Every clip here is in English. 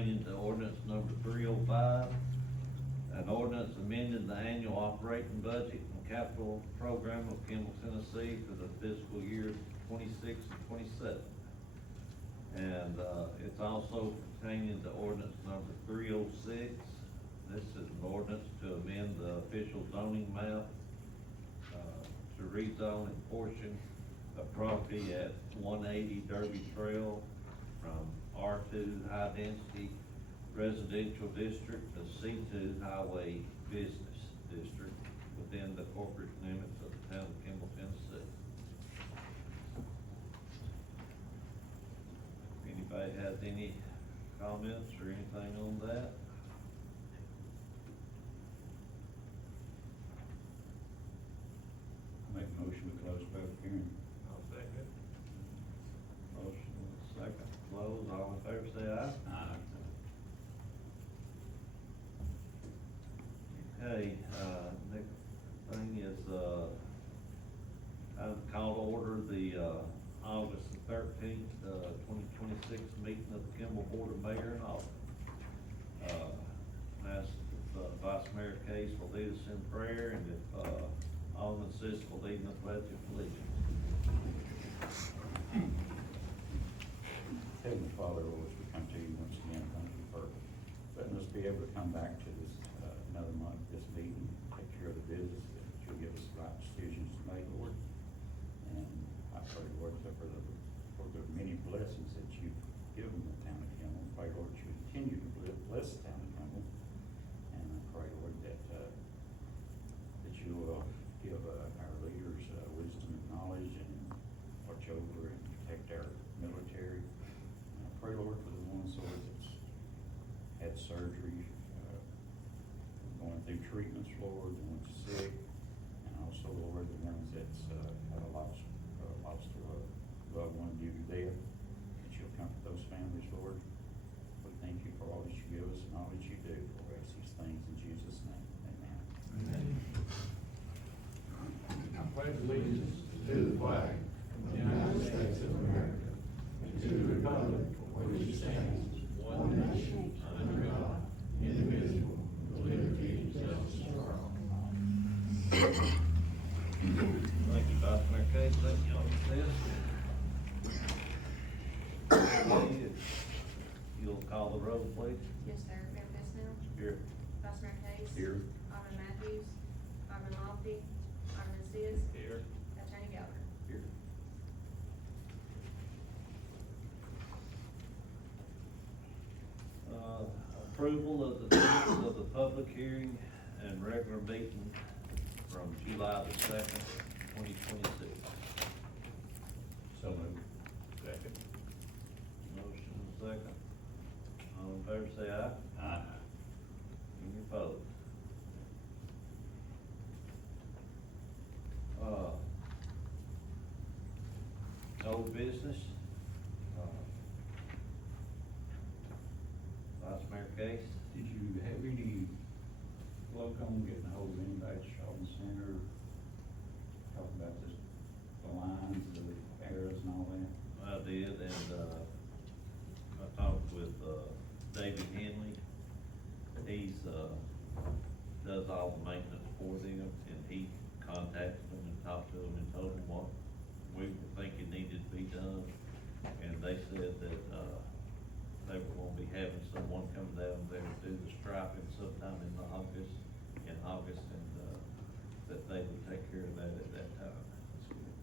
pertaining to ordinance number 305. An ordinance amending the annual operating budget and capital program of Kimball, Tennessee for the fiscal years 26 and 27. And, it's also pertaining to ordinance number 306. This is an ordinance to amend the official zoning map, to rezone a portion of property at 180 Derby Trail from R2 High Density Residential District to C2 Highway Business District within the corporate limits of the town of Kimball, Tennessee. Anybody has any comments or anything on that? Make a motion to close public hearing. I'll second. Motion second, close, all in favor say aye. Aye. Okay, next thing is, I've called to order the, August 13th, 2026 meeting of the Kimball Board of Mayor and Alderman. Ask if, Vice Mayor Case will lead us in prayer, and if, Alderman Sis will lead in the pledge of allegiance. Heavenly Father, Lord, as we come to you once again, thank you for letting us be able to come back to this, another month, this meeting, take care of the business, that you'll give us the right decisions to make, Lord. And I pray, Lord, that for the many blessings that you've given the town of Kimball, pray, Lord, that you continue to bless the town of Kimball. And I pray, Lord, that you will give our leaders wisdom and knowledge, and watch over and protect our military. And I pray, Lord, for the ones, Lord, that's had surgery, going through treatments, Lord, the ones sick, and also, Lord, the ones that's had a lost a loved one due to death, that you'll comfort those families, Lord. We thank you for all that you give us and all that you do. We ask these things in Jesus' name. Amen. I pledge allegiance to the flag of the United States of America and to the republic for which it stands, one nation, under God, indivisible, with liberty and justice for all. Thank you, Vice Mayor Case. Thank you, Alderman Sis. You'll call the roll, please. Yes, sir. Mayor Pesnell? Here. Vice Mayor Case? Here. Alderman Matthews? Alderman Lofty? Alderman Sis? Here. Attorney Governor? Here. Approval of the minutes of the public hearing and regular meeting from July the 2nd, 2026. So moved. Second. Motion second. All in favor say aye. Aye. Any opposed? Old business. Vice Mayor Case. Did you have any luck on getting a hold of anybody at shopping center? Talk about this, the lines, the arrows and all that? I did, and, I talked with, David Henley. He's, does all the maintenance for them, and he contacted them and talked to them and told them what we were thinking needed to be done. And they said that, they were gonna be having someone come down there to do the striping sometime in August, and, that they would take care of that at that time. That's good.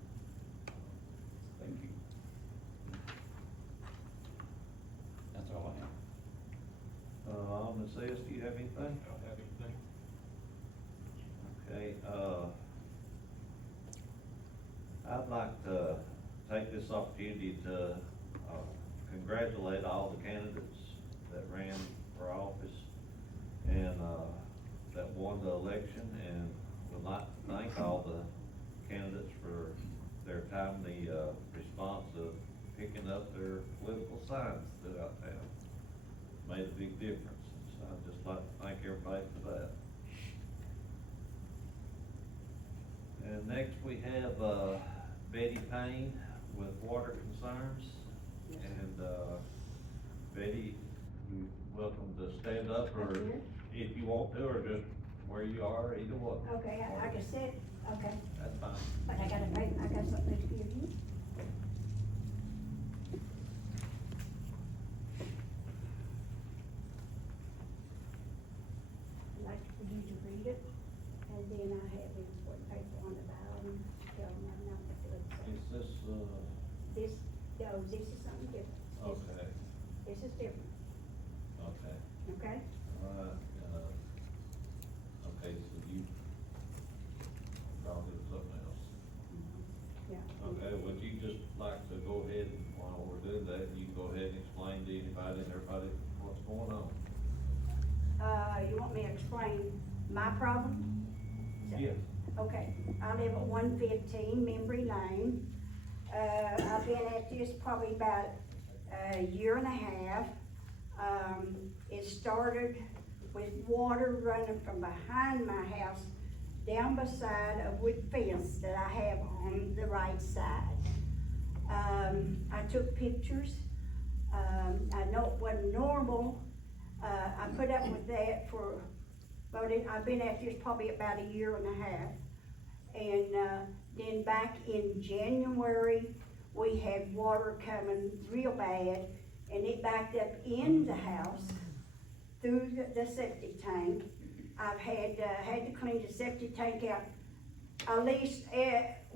Thank you. That's all I have. Alderman Sis, do you have anything? Don't have anything. Okay, I'd like to take this opportunity to, congratulate all the candidates that ran for office and, that won the election, and would like to thank all the candidates for their timely, response of picking up their political signs throughout town. Made a big difference, so I'd just like to thank everybody for that. And next we have, Betty Payne with water concerns. And, Betty, you stand up, or if you want to, or just where you are, either one. Okay, I can sit, okay, That's fine. but I got something to give you. I'd like for you to read it, and then I have the important paper on the bottom, tell them I'm not the good. Is this, This, no, this is something different. okay, This is different, okay, okay? alright, okay, so you probably do something else. Yeah. Okay, would you just like to go ahead, and while we're doing that, you go ahead and explain to anybody and everybody what's going on? You want me to explain my problem? Yes. Okay, I live at 115 Membry Lane. I've been at this probably about a year and a half. It started with water running from behind my house down beside a wood fence that I have on the right side. I took pictures. I know it wasn't normal. I put up with that for, I've been at this probably about a year and a half. And then back in January, we had water coming real bad, and it backed up in the house through the septic tank. I've had to clean the septic tank out at least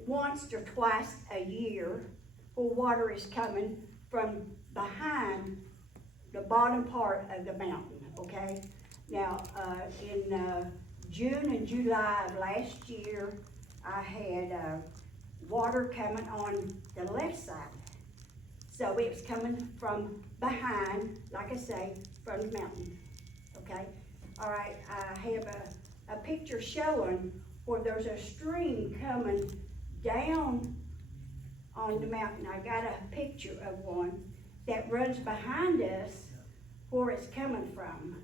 once or twice a year, where water is coming from behind the bottom part of the mountain, okay? Now, in June and July of last year, I had water coming on the left side. So it was coming from behind, like I say, from the mountain, okay? All right, I have a picture showing where there's a stream coming down on the mountain. I got a picture of one that runs behind us where it's coming from.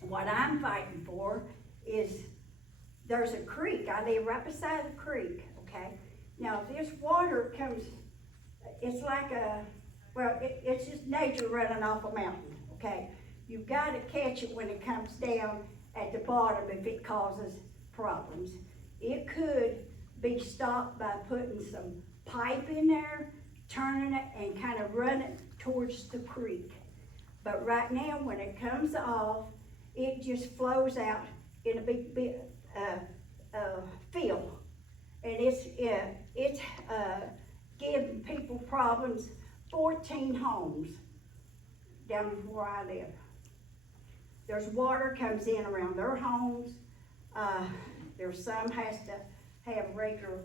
What I'm fighting for is there's a creek. I live right beside the creek, okay? Now, if this water comes, it's like it's just nature running off a mountain, okay? You've got to catch it when it comes down at the bottom if it causes problems. It could be stopped by putting some pipe in there, turning it, and kind of run it towards the creek. But right now, when it comes off, it just flows out in a big field. And it's giving people problems. 14 homes down where I live. There's water comes in around their homes. There's some has to have regular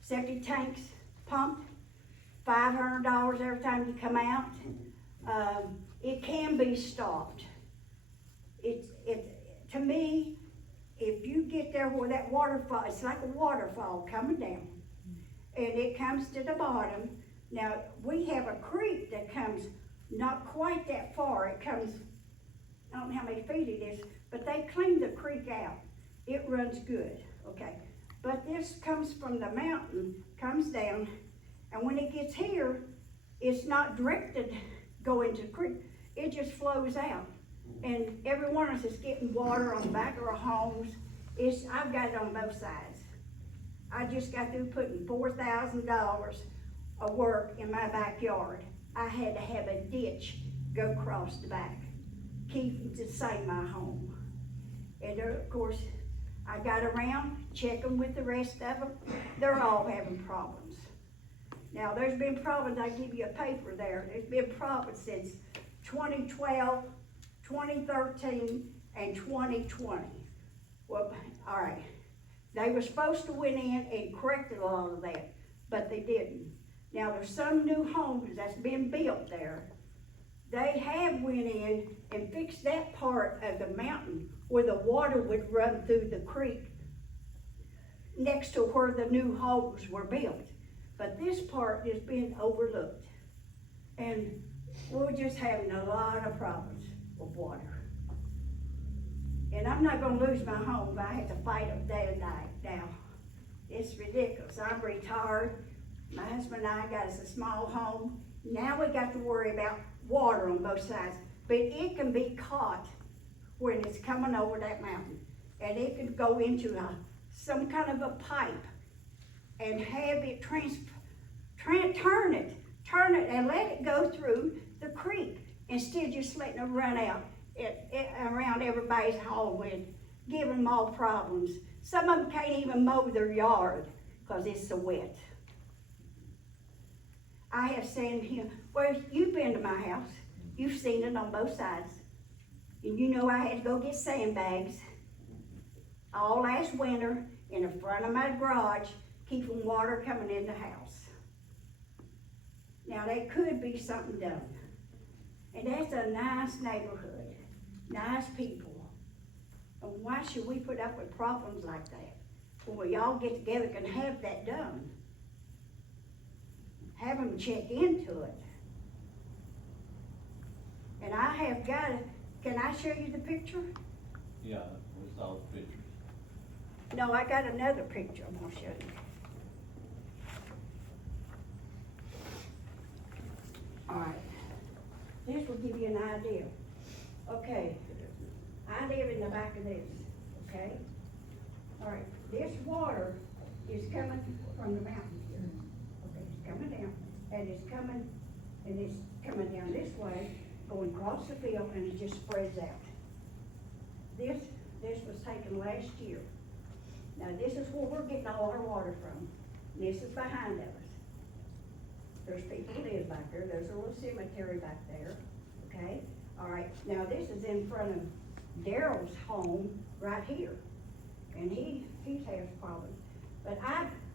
septic tanks pumped, $500 every time you come out. It can be stopped. To me, if you get there where that waterfall, it's like a waterfall coming down, and it comes to the bottom. Now, we have a creek that comes not quite that far. It comes, I don't know how many feet it is, but they cleaned the creek out. It runs good, okay? But this comes from the mountain, comes down, and when it gets here, it's not directed going to the creek. It just flows out. And every one of us is getting water on the back of our homes. I've got it on both sides. I just got through putting $4,000 of work in my backyard. I had to have a ditch go across the back, to save my home. And of course, I got around checking with the rest of them. They're all having problems. Now, there's been problems, I give you a paper there. There's been problems since 2012, 2013, and 2020. Well, all right. They were supposed to went in and corrected a lot of that, but they didn't. Now, there's some new homes that's been built there. They have went in and fixed that part of the mountain where the water would run through the creek next to where the new homes were built. But this part has been overlooked. And we're just having a lot of problems with water. And I'm not gonna lose my home, but I have to fight it day and night now. It's ridiculous. I'm retired. My husband and I got us a small home Now we got to worry about water on both sides, but it can be caught when it's coming over that mountain. And it can go into some kind of a pipe and have it turn it and let it go through the creek instead of just letting it run out around everybody's hallway, giving them all problems. Some of them can't even mow their yard because it's so wet. I have seen him, well, you've been to my house, you've seen it on both sides. And you know I had to go get sandbags all last winter in the front of my garage, keeping water coming in the house. Now, there could be something done. And that's a nice neighborhood, nice people. And why should we put up with problems like that? When we all get together and have that done. Have them check into it. And I have got it. Can I show you the picture? Yeah, we saw the pictures. No, I got another picture I'm gonna show you. All right, this will give you an idea. Okay, I live in the back of this, okay? All right, this water is coming from the mountain here. Okay, it's coming down, and it's coming down this way, going across the field, and it just spreads out. This was taken last year. Now, this is where we're getting all our water from. This is behind us. There's people who live back there. There's a little cemetery back there, okay? All right, now this is in front of Daryl's home right here. And he has problems. But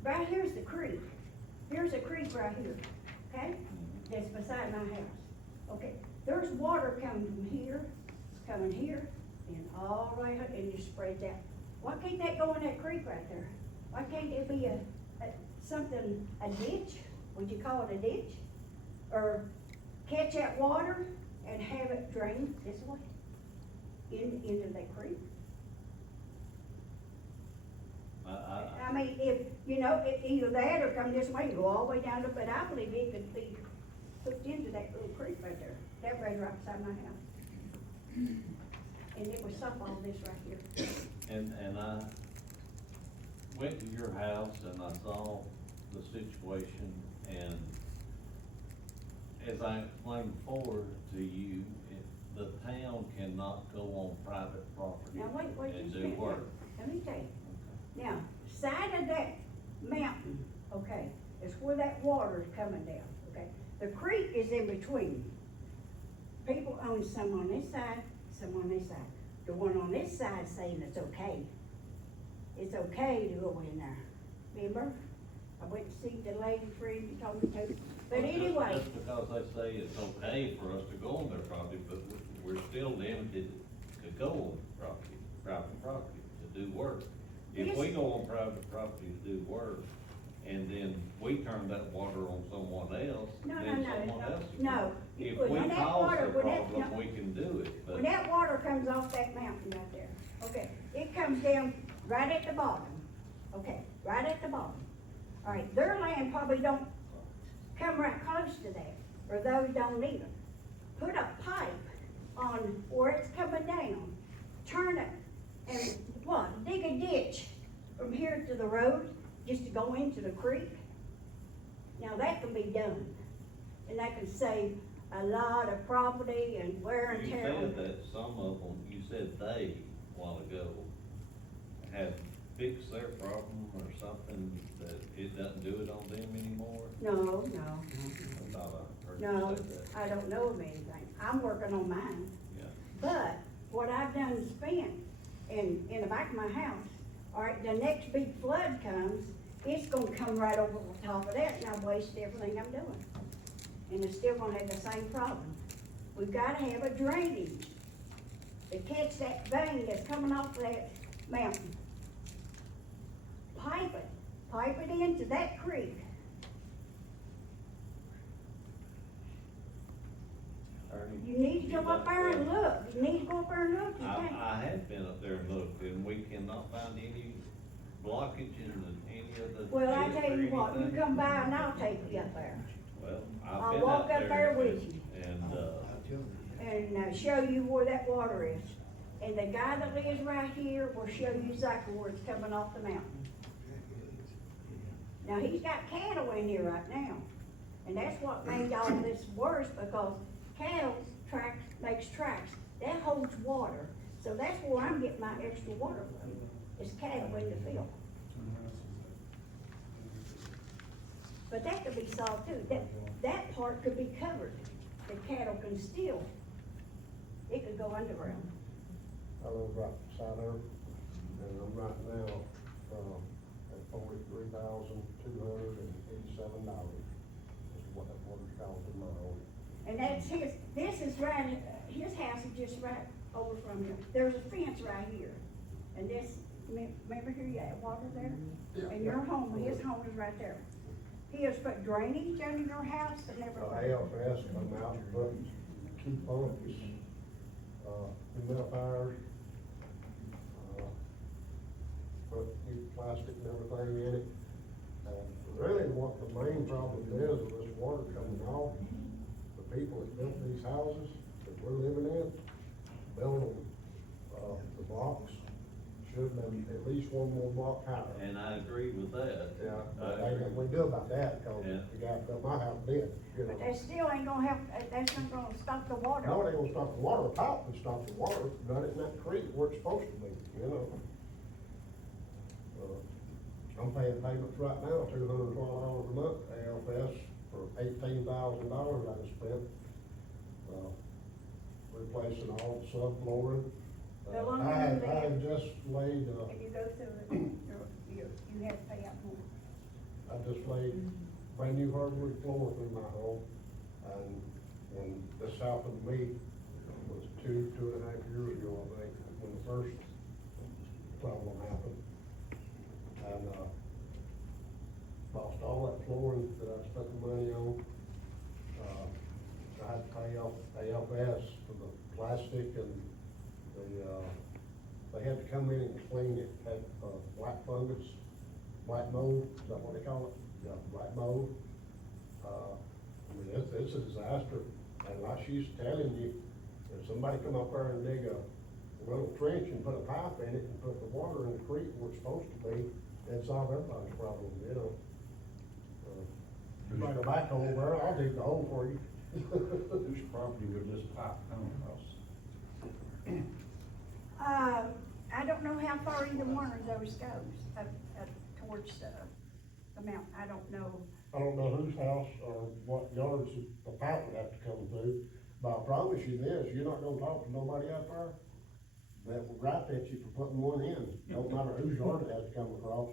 right here's the creek. Here's a creek right here, okay? That's beside my house. Okay, there's water coming from here, and all right, and it spreads out. Why can't that go in that creek right there? Why can't there be a ditch? Would you call it a ditch? Or catch that water and have it drain this way into that creek? I mean, if, either that or come this way and go all the way down to, but I believe it could be hooked into that little creek right there. That right beside my house. And it would stop all this right here. And I went to your house and I saw the situation, and as I explained before to you, the town cannot go on private property Now, wait and just a do minute. work. Let me tell you. Now, side of that mountain, okay, is where that water is coming down, okay? The creek is in between. People own some on this side, some on this side. The one on this side saying it's okay. It's okay to go in there. Remember? I went to see the lady friend you told me to. But anyway. Just because they say it's okay for us to go on their property, but we're still limited to go on private property to do work. If we go on private property to do work, and then we turn that water on someone else, then someone else. No. If When we that cause water- the when that- problem, no. we can do it, but. When that water comes off that mountain right there, okay, it comes down right at the bottom, okay, right at the bottom. All right, their land probably don't come right close to that, or those don't either. Put a pipe on where it's coming down, turn it, and dig a ditch from here to the road, just to go into the creek. Now that can be done, and that can save a lot of property and wear and You tear. said that some of them, you said they, a while ago, have fixed their problem or something, that it doesn't do it on them anymore? No, I thought I heard no, you say that. I don't know of anything. I'm working on mine. Yeah. But what I've done is spent in the back of my house, all right, the next big flood comes, it's gonna come right over the top of that, and I've wasted everything I'm doing. And it's still gonna have the same problem. We've gotta have a drainage to catch that vein that's coming off that mountain. Pipe it into that creek. Ernie, You need to go up there and look. You need to go up there and look. You can't. I have been up there and looked, and we cannot find any blockages in any of the. Well, I ditch tell or you what, you anything. come by and I'll take you up there. Well, I'll I've been walk out up there. there with you. And, and show you where that water is. And the guy that lives right here will show you exactly where it's coming off the mountain. Now, he's got cattle in here right now, and that's what made all this worse, because cattle makes tracks, that holds water, so that's where I'm getting my extra water from, is cattle in the field. But that could be solved too, that part could be covered, the cattle can still, it could go underground. I live right beside her, and I'm right now, at $43,287 is what that water's costing my own. And that's this is right, his house is just right over from him. There's a fence right here. And this, remember here, you had water there? Yeah. And your home, his home is right there. He has put drainage under your house and everything. ALS come out and put 2 pumps, humidifiers, put new plastic and everything in it. Really, what the main problem is with this water coming off, the people that built these houses that we're living in, building, the blocks, should have been at least 1 more block higher. and I agree with that. Yeah, I but agree. we do about that, cause Yeah. the guy that built my house did, you know. But that still ain't gonna help, that's not gonna stop the water. No, they gonna stop the water, the pipe can stop the water, run it in that creek where it's supposed to be, you know. I'm paying payments right now, $212 a month, ALS, for $18,000 I spent, replacing all the subflooring. The longer I you live- had just laid, If you go through it, you have to pay out more. I just laid brand new hardwood floor through my home, and when this happened to me, it was 2.5 years ago, I think, when the first problem happened. And, lost all that flooring that I spent the money on. I had to pay off AFS for the plastic and they had to come in and clean it, had, black fungus, black mold, is that what they call it? Yeah, black mold. I mean, it's a disaster, and like she's telling you, if somebody come up there and dig a little trench and put a pipe in it and put the water in the creek where it's supposed to be, it'd solve everybody's problem, you know? Bring a backhoe over, I'll dig the hole for you. Whose property would this pipe come across? I don't know how far either one of those goes, up towards the mountain, I don't know. I don't know whose house or what yards the pipe would have to come through, but I promise you this, you're not gonna talk to nobody out there that will gripe at you for putting one in, don't matter whose yard it has to come across,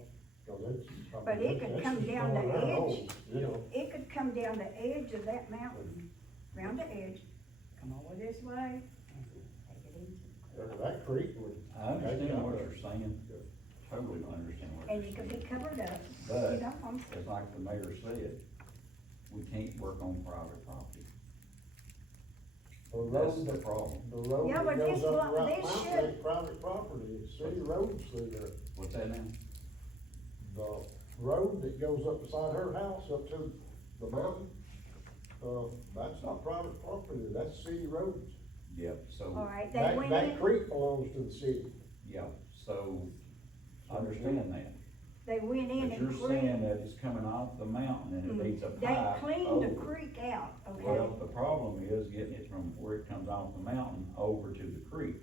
cause it's. I mean, But it could it's come just down the going right on, edge. You know, It could come down the edge of that mountain, round the edge, come over this way, take it into. or that creek would. I understand what you're saying, totally understand what And you're it could saying. be covered up, But, you know, it's like the mayor said, we can't work on private property. The That's road, the problem. the road Yeah, that but goes this up one- the right this mountain should- ain't private property, it's city roads through there. What's that now? The road that goes up beside her house up to the mountain, that's not private property, that's city roads. Yep, so, all right, they That, went that in, creek belongs to the city. yeah, so, I understand that. they went in But and you're saying cleaned. that it's coming off the mountain and it needs a They pipe cleaned the over. creek out, okay? Well, the problem is getting it from where it comes off the mountain over to the creek.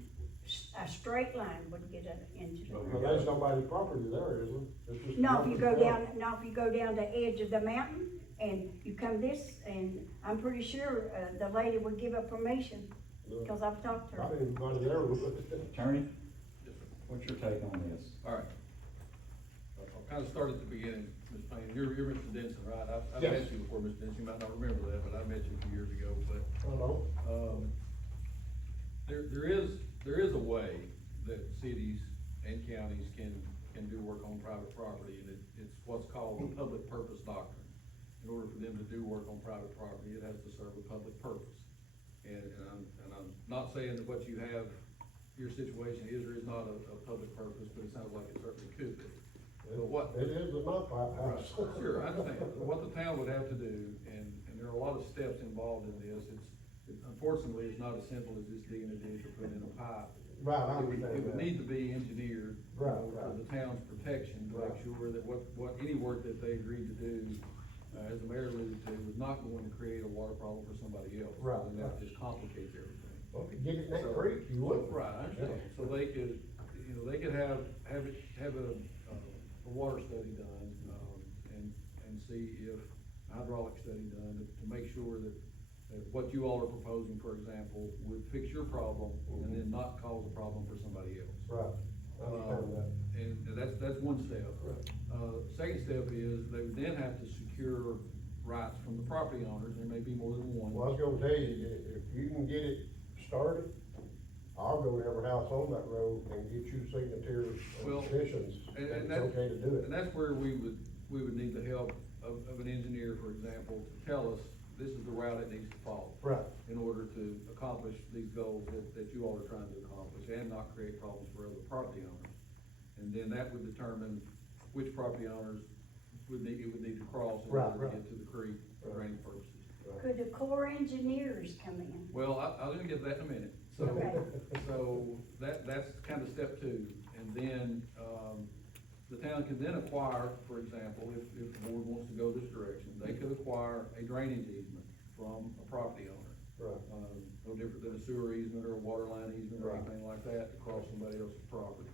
A straight line would get it into the. Well, Well, there's nobody's property there, is there? It's just No, if you go nothing down, no, if you go down the edge of the mountain and you come this, and I'm pretty sure, the lady would give her permission, else. cause I've talked to I her. didn't even go there with it. Attorney, what's your take on this? All right. I'll kind of start at the beginning, Ms. Payne, you're Mr. Denson, right? I've Yes. met you before, Mr. Denson, you might not remember that, but I met you a few years ago, but, Hello? there is a way that cities and counties can do work on private property, and it's what's called the public purpose doctrine. In order for them to do work on private property, it has to serve a public purpose. And I'm not saying that what you have, your situation is or is not a public purpose, but it sounds like it certainly could be. But what? It is in my pipe house. Right, sure, I understand. What the town would have to do, and and there are a lot of steps involved in this. Unfortunately, it's not as simple as just digging a ditch or putting in a pipe. Right, I It would understand that. need to be engineered, you know, Right. for the town's protection, to make Right. sure that any work that they agreed to do, as the mayor alluded to, was not going to create a water problem for somebody else. Right, And that right. just complicates everything. Well, if you get it in that So- creek, you would. Right, I understand. Yeah. So they could, you know, they could have a water study done, and see if hydraulic study done to make sure that what you all are proposing, for example, would fix your problem and then not cause a problem for somebody else. Right, I understand that. And that's one step. Right. Second step is they would then have to secure rights from the property owners, there may be more than one. Well, I was gonna tell you, if you can get it started, I'll go to every house on that road and get you signatures Well, and petitions, and that it's that- okay to do it. And that's where we would need the help of an engineer, for example, to tell us, this is the route it needs to follow. Right. In order to accomplish these goals that you all are trying to accomplish, and not create problems for other property owners. And then that would determine which property owners would need to cross in Right, order to right. get to the creek for Right. drainage purposes. Could the Corps engineers come in? Well, I'm gonna get to that in a minute. So, Okay. so that's kind of step two. And then, the town can then acquire, for example, if the board wants to go this direction, they could acquire a drainage easement from a property owner. Right. No different than a sewer easement or a water line easement or Right. anything like that to cross somebody else's property.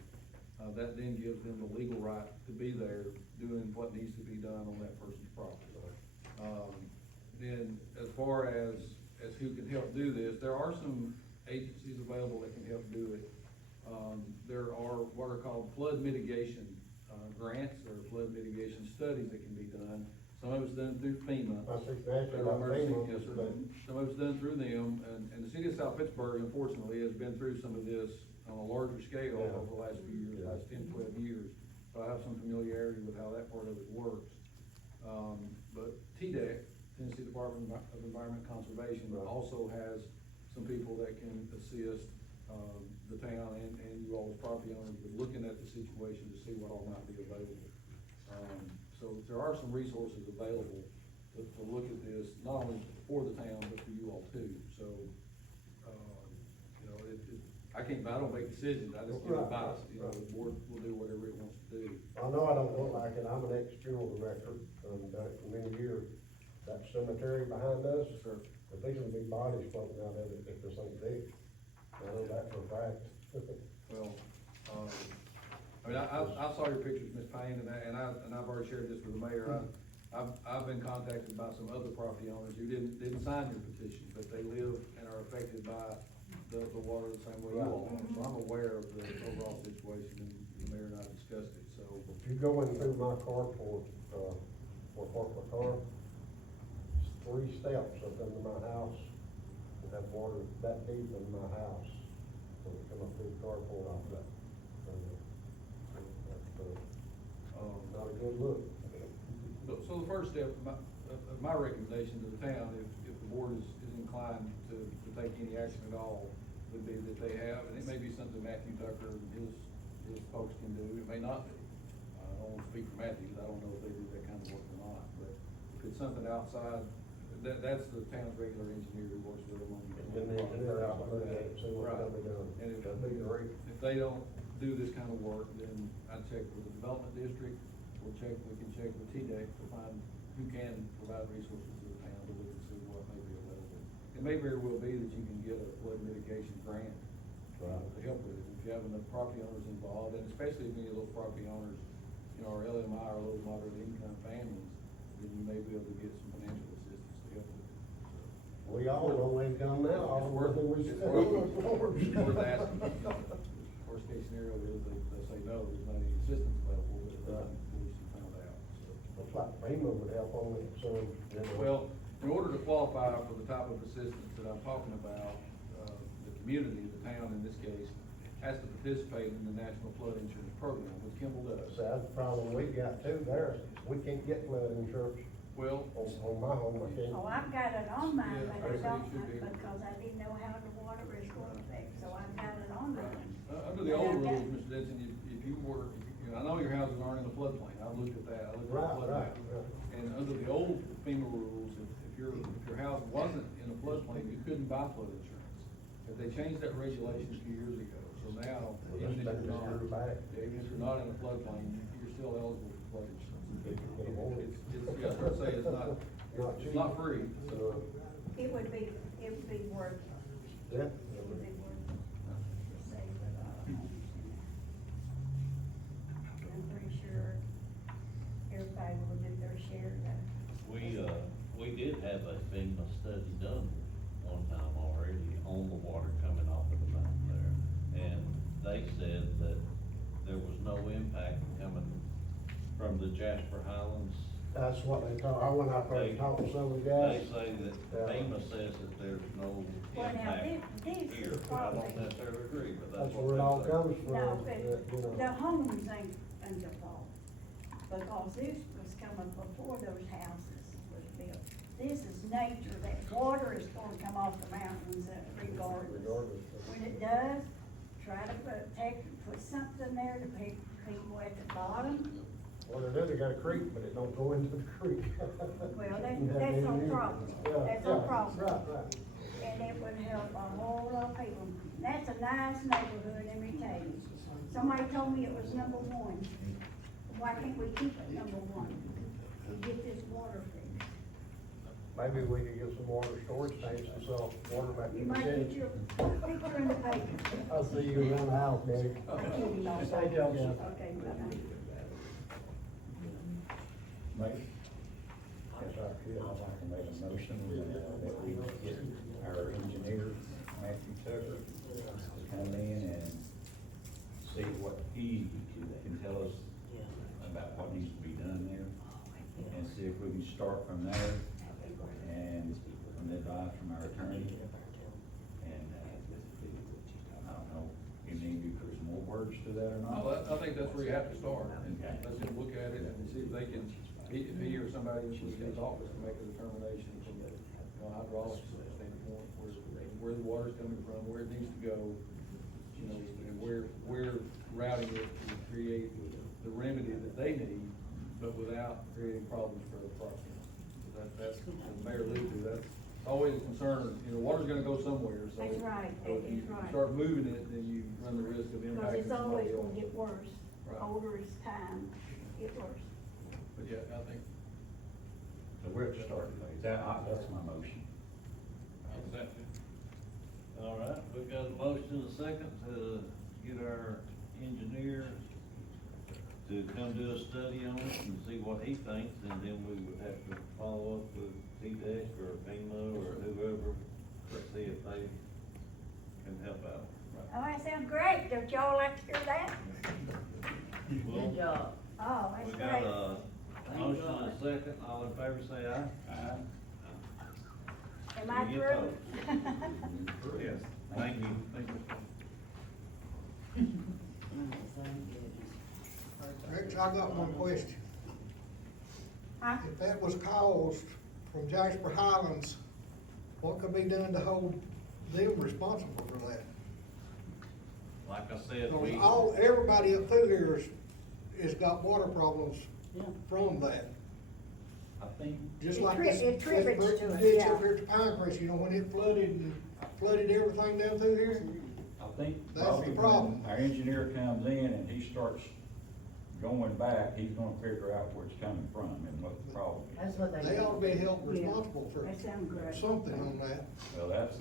That then gives them the legal right to be there doing what needs to be done on that person's property. Then as far as who can help do this, there are some agencies available that can help do it. There are what are called flood mitigation, grants or flood mitigation studies that can be done. Some of it's done through FEMA. That's exactly Federal what Emergency- FEMA yes, was sir. doing. Some of it's done through them, and the city of South Pittsburgh, unfortunately, has been through some of this on a larger scale Yeah. over the last few years, Yeah. last 10, 12 years. So I have some familiarity with how that part of it works. But TDEC, Tennessee Department of Environment Conservation, Right. also has some people that can assist, the town and you all as property owners with looking at the situation to see what all might be available. So there are some resources available to look at this, not only for the town, but for you all too. So, you know, I don't make decisions, I just give Right, advice, you know, right. the board will do whatever it wants to do. I know I don't look like it, I'm an ex-funeral director, done it for many years. That cemetery behind us, Sure. if there's gonna be bodies floating out of it, if this ain't big. I know that for a fact. Well, I mean, I saw your pictures, Ms. Payne, and I've already shared this with the mayor. I've been contacted by some other property owners who didn't sign your petition, but they live and are affected by the water the same way you all are. So I'm aware of the overall situation, and the mayor and I discussed it, so. If you go in through my carport, where I park my car, it's 3 steps up into my house, and that water that deep in my house, so it come up through the carport off that. That's, not a good look. So the first step, my recommendation to the town, if the board is inclined to take any action at all, would be that they have, and it may be something Matthew Tucker and his folks can do, it may not be. I don't wanna speak for Matthew, 'cause I don't know if they do that kind of work or not, but if it's something outside, that's the town's regular engineer who works with them on. Then the engineer out look at it, see what's Right. gonna be done. And if, That'd be great. if they don't do this kind of work, then I'd check with the development district, we can check with TDEC to find who can provide resources to the town to look and see what may be available. It may very well be that you can get a flood mitigation grant Right. to help with it, if you have enough property owners involved, and especially if any of those property owners, you know, are LMI or low to moderate income families, then you may be able to get some financial assistance to help with it. We all low income now, all It's worth, the we it's spend. worth asking. Worst case scenario is they say no, there's not any assistance available, but at Right. least you found out, so. Looks like FEMA would help on it, so. you know. Well, in order to qualify for the type of assistance that I'm talking about, the community, the town in this case, has to participate in the National Flood Insurance Program, which Kimball does. See, that's the problem we got too there, we can't get flood insurance Well, on my home, I can't. Oh, I've got it on mine, Yeah, but I I don't, think it should be. because I didn't know how the water is going to affect, so I've got it on mine. under the old rules, Mr. Denson, if you were, I know your houses aren't in the floodplain, I've looked at that, I looked at the Right, flood right, map. right. And under the old FEMA rules, if if your house wasn't in a floodplain, you couldn't buy flood insurance. But they changed that regulation a few years ago, so now, even if you're not, even if you're not in a floodplain, you're still eligible for flood insurance. Yeah, I was gonna say, it's not free, so. It would be worth it. Yeah. It would be worth it. Save it all. I'm pretty sure everybody will do their share though. We did have a FEMA study done one time already on the water coming off of the mountain there. And they said that there was no impact coming from the Jasper Highlands. That's what they told, I went out there and talked to some of the guys. They say that FEMA says that there's no Well, now, impact these here. I probably, don't necessarily agree, but That's that's where it all what they say. comes from, no, you know. but the homes ain't under fault. Because this was coming before those houses was built. This is nature, that water is gonna come off the mountains regardless. Regardless. When it does, try to put something there to pick people at the bottom. Well, they do, they got a creek, but it don't go into the creek. Well, that's no problem. Yeah, That's no yeah, problem. Right. And it would help a whole lot of people. That's a nice neighborhood, let me tell you. Somebody told me it was number one. Why can't we keep it number one? To get this water fixed. Maybe we could get some water storage tanks and sell water back You in the might get city. your picture in the paper. I'll see you around the house, Dave. I'm kidding, no. Thank y'all, Jeff. Okay, bye-bye. Mike? Yes, sir. I'd like to make a motion that we get our engineer, Matthew Tucker, to come in and see what he can tell us about what needs to be done there. And see if we can start from there and from the advice from our attorney. And, I don't know, you need to put some more words to that or not? I think that's where you have to start. Okay. Let's just look at it and see if they can, if he or somebody in his office can make a determination from the, hydraulics standpoint, where the water's coming from, where it needs to go, and where routing it to create the remedy that they need, but without creating problems for the property. That's, as the mayor alluded to, that's always a concern, water's gonna go somewhere, so. That's right, So if you that's right. start moving it, then you run the risk of Because impacting it's always somebody gonna else. get worse. Right. Older as time, get worse. But yeah, I think. So we're at the starting phase. That's my motion. All right, we've got a motion and a second to get our engineer to come do a study on it and see what he thinks, and then we would have to follow up with TDEC or FEMA or whoever to see if they can help out. Oh, that sounds great. Don't y'all like to hear that? Good job. Oh, We that's got great. a motion and a second, all in favor say aye. Aye. Am I You get through? Yes, thank you. Thank you. Rich, I got one question. Huh? If that was caused from Jasper Highlands, what could be done to hold them responsible for that? Like I said, we. Because everybody up through here is got water problems from that. I think, Just It like tri- this it tributes brick to it, ditch yeah. up here at the Pine Crest, when it flooded everything down through here. I think That's probably the when problem. our engineer comes in and he starts going back, he's gonna figure out where it's coming from and what the problem is. That's what They ought to be held Yeah. responsible for That sounds great. something on that. Well, that's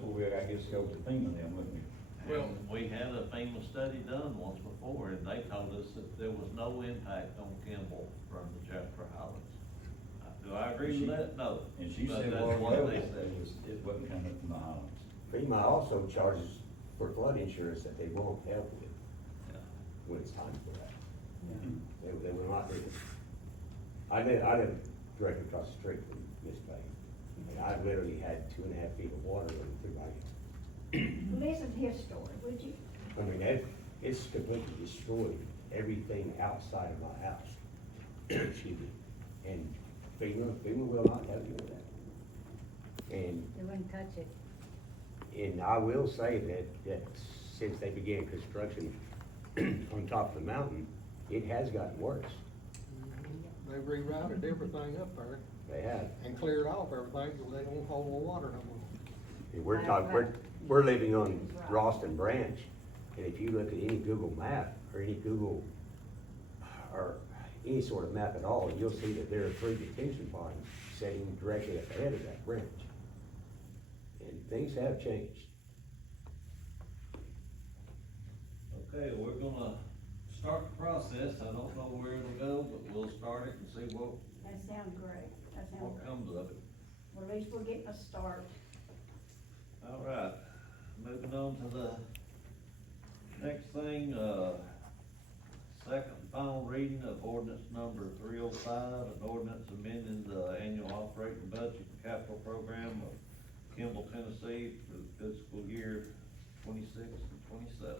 where we, I guess, go to FEMA then, wouldn't we? Well, we had a FEMA study done once before, and they told us that there was no impact on Kimball from the Jasper Highlands. Do I agree with that? No. And she But said, that's well, what they they said said. it wasn't coming from the Highlands. FEMA also charges for flood insurance that they won't help with Yeah. when it's time for that. They will not, I live directly across the street from Miss Bay. And I literally had 2.5 feet of water running through my, Listen to his story, would you? I mean, it's completely destroyed everything outside of my house. Excuse me. And FEMA will not help you with that. And They wouldn't touch it. And I will say that since they began construction on top of the mountain, it has gotten worse. They rerouted everything up there. They have. and cleared off everything, so they don't hold no water no more. And we're living on Ralston Branch, and if you look at any Google map, or any Google, or any sort of map at all, you'll see that there are 3 detention ponds sitting directly at the head of that branch. And things have changed. Okay, we're gonna start the process. I don't know where it'll go, but we'll start it and see what That sounds great, that sounds great. comes of it. Well, at least we're getting a start. All right, moving on to the next thing, second and final reading of ordinance number 305, an ordinance amending the annual operating budget and capital program of Kimball, Tennessee for the fiscal year 26 and 27.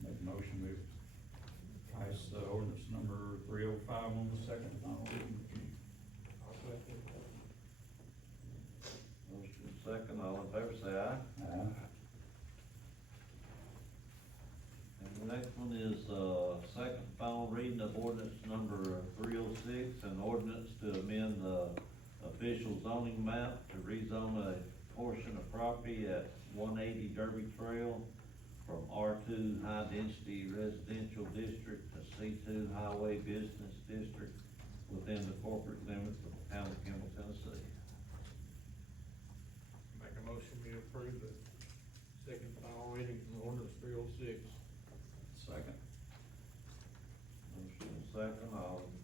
Make a motion, we pass ordinance number 305 on the second and final reading. Motion second, all in favor say aye. Aye. And the next one is, second and final reading of ordinance number 306, an ordinance to amend the official zoning map to rezone a portion of property at 180 Derby Trail from R2 High Density Residential District to C2 Highway Business District within the corporate limits of the town of Kimball, Tennessee. Make a motion, we approve the second final reading of ordinance 306. Second. Motion second, all in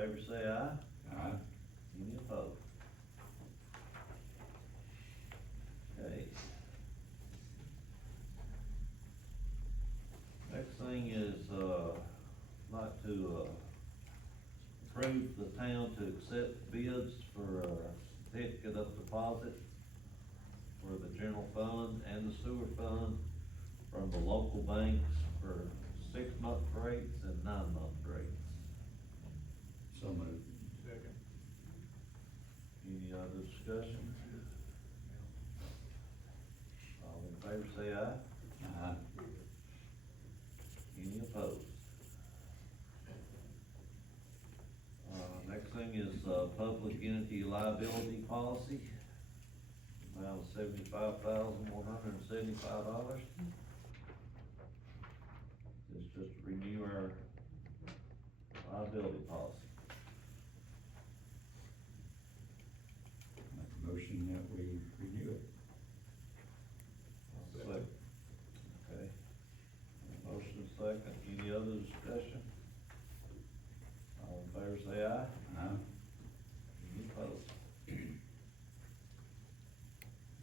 favor say aye. Aye. Any opposed? Okay. Next thing is, like to, approve the town to accept bids for a certificate of deposit for the general fund and the sewer fund from the local banks for 6-month rates and 9-month rates. So moved. Second. Any other discussion? All in favor say aye. Aye. Any opposed? Next thing is, public entity liability policy, amount of $75,175. It's just to renew our liability policy. Make a motion that we renew it. Second. Okay. Motion second, any other discussion? All in favor say aye. Aye. Any opposed?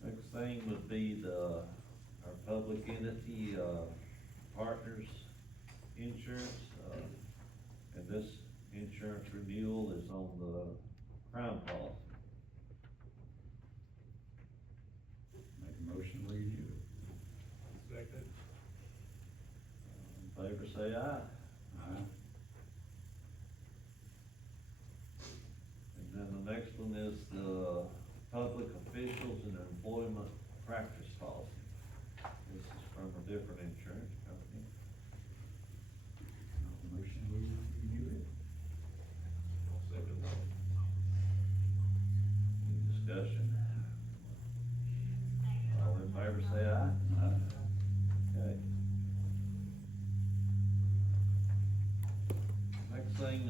Next thing would be our public entity, partners insurance, and this insurance renewal is on the crime policy. Make a motion, we renew it. Second. All in favor say aye. Aye. And then the next one is the public officials and employment practice policy. This is from a different insurance company. Make a motion, we renew it. Second. Any discussion? All in favor say aye. Aye. Okay. Next thing,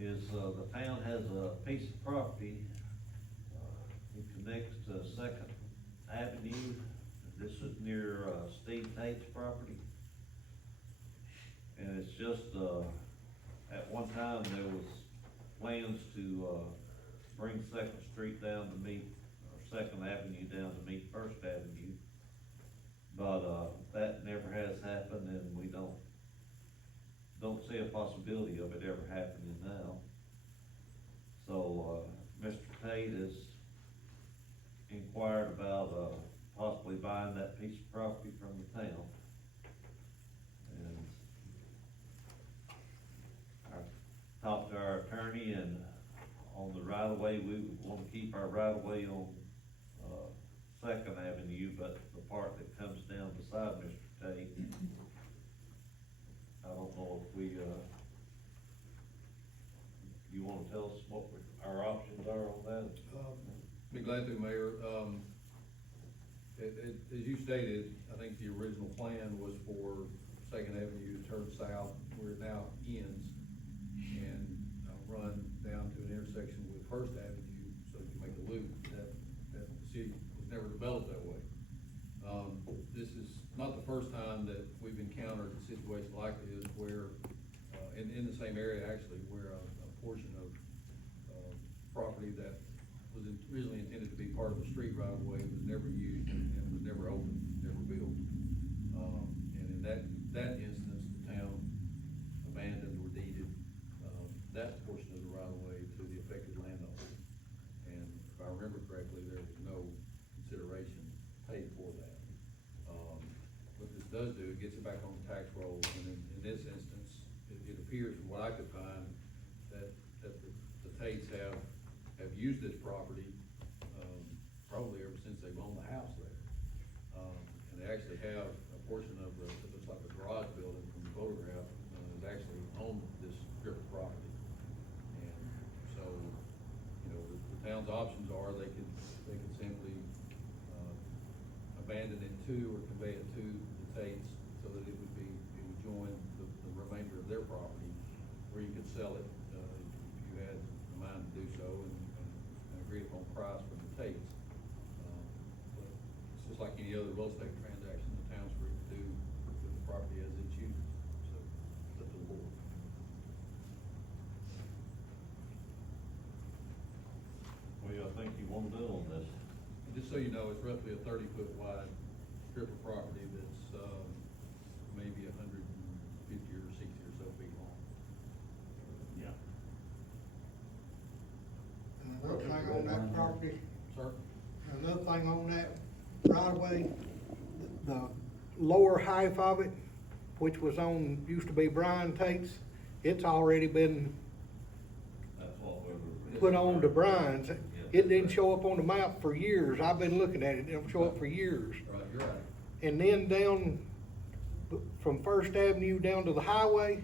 is, the town has a piece of property, it connects to Second Avenue. This is near, Steve Tate's property. And it's just, at one time, there was plans to, bring Second Street down to meet, or Second Avenue down to meet First Avenue. But, that never has happened, and we don't see a possibility of it ever happening now. So, Mr. Tate has inquired about, possibly buying that piece of property from the town. And I talked to our attorney, and on the right of way, we would wanna keep our right of way on, Second Avenue, but the part that comes down beside Mr. Tate, I don't know if we, You wanna tell us what our options are on that? Be glad to, Mayor. As you stated, I think the original plan was for Second Avenue to turn south where it now ends and run down to an intersection with First Avenue so you can make a loop. That the city was never developed that way. This is not the first time that we've encountered a situation like this where, in the same area actually, where a portion of property that was originally intended to be part of the street right of way was never used and was never opened, never built. And in that instance, the town abandoned or deeded, that portion of the right of way to the affected landowner. And if I remember correctly, there was no consideration paid for that. What this does do, it gets it back on the tax roll, and in this instance, it appears from what I could find, that the Tates have used this property, probably ever since they've owned the house there. And they actually have a portion of it looks like a garage building from the photograph, is actually on this strip of property. And so, you know, the town's options are, they could simply, abandon it to or convey it to the Tates so that it would join the remainder of their property, or you could sell it, if you had a mind to do so, and agree upon price from the Tates. But it's just like any other real estate transaction the town's free to do with the property as it chooses, so it's up to the board. What do you think you wanna do on this? And just so you know, it's roughly a 30-foot wide strip of property that's, maybe 150 or 60 or so feet long. Yeah. And another thing on that property, Sir? another thing on that right away, the lower half of it, which was on, used to be Brian Tate's, it's already been That's what we were. put on to Brian's. It didn't show up on the map for years. I've been looking at it, it don't show up for years. Right, you're right. And then down from First Avenue down to the highway,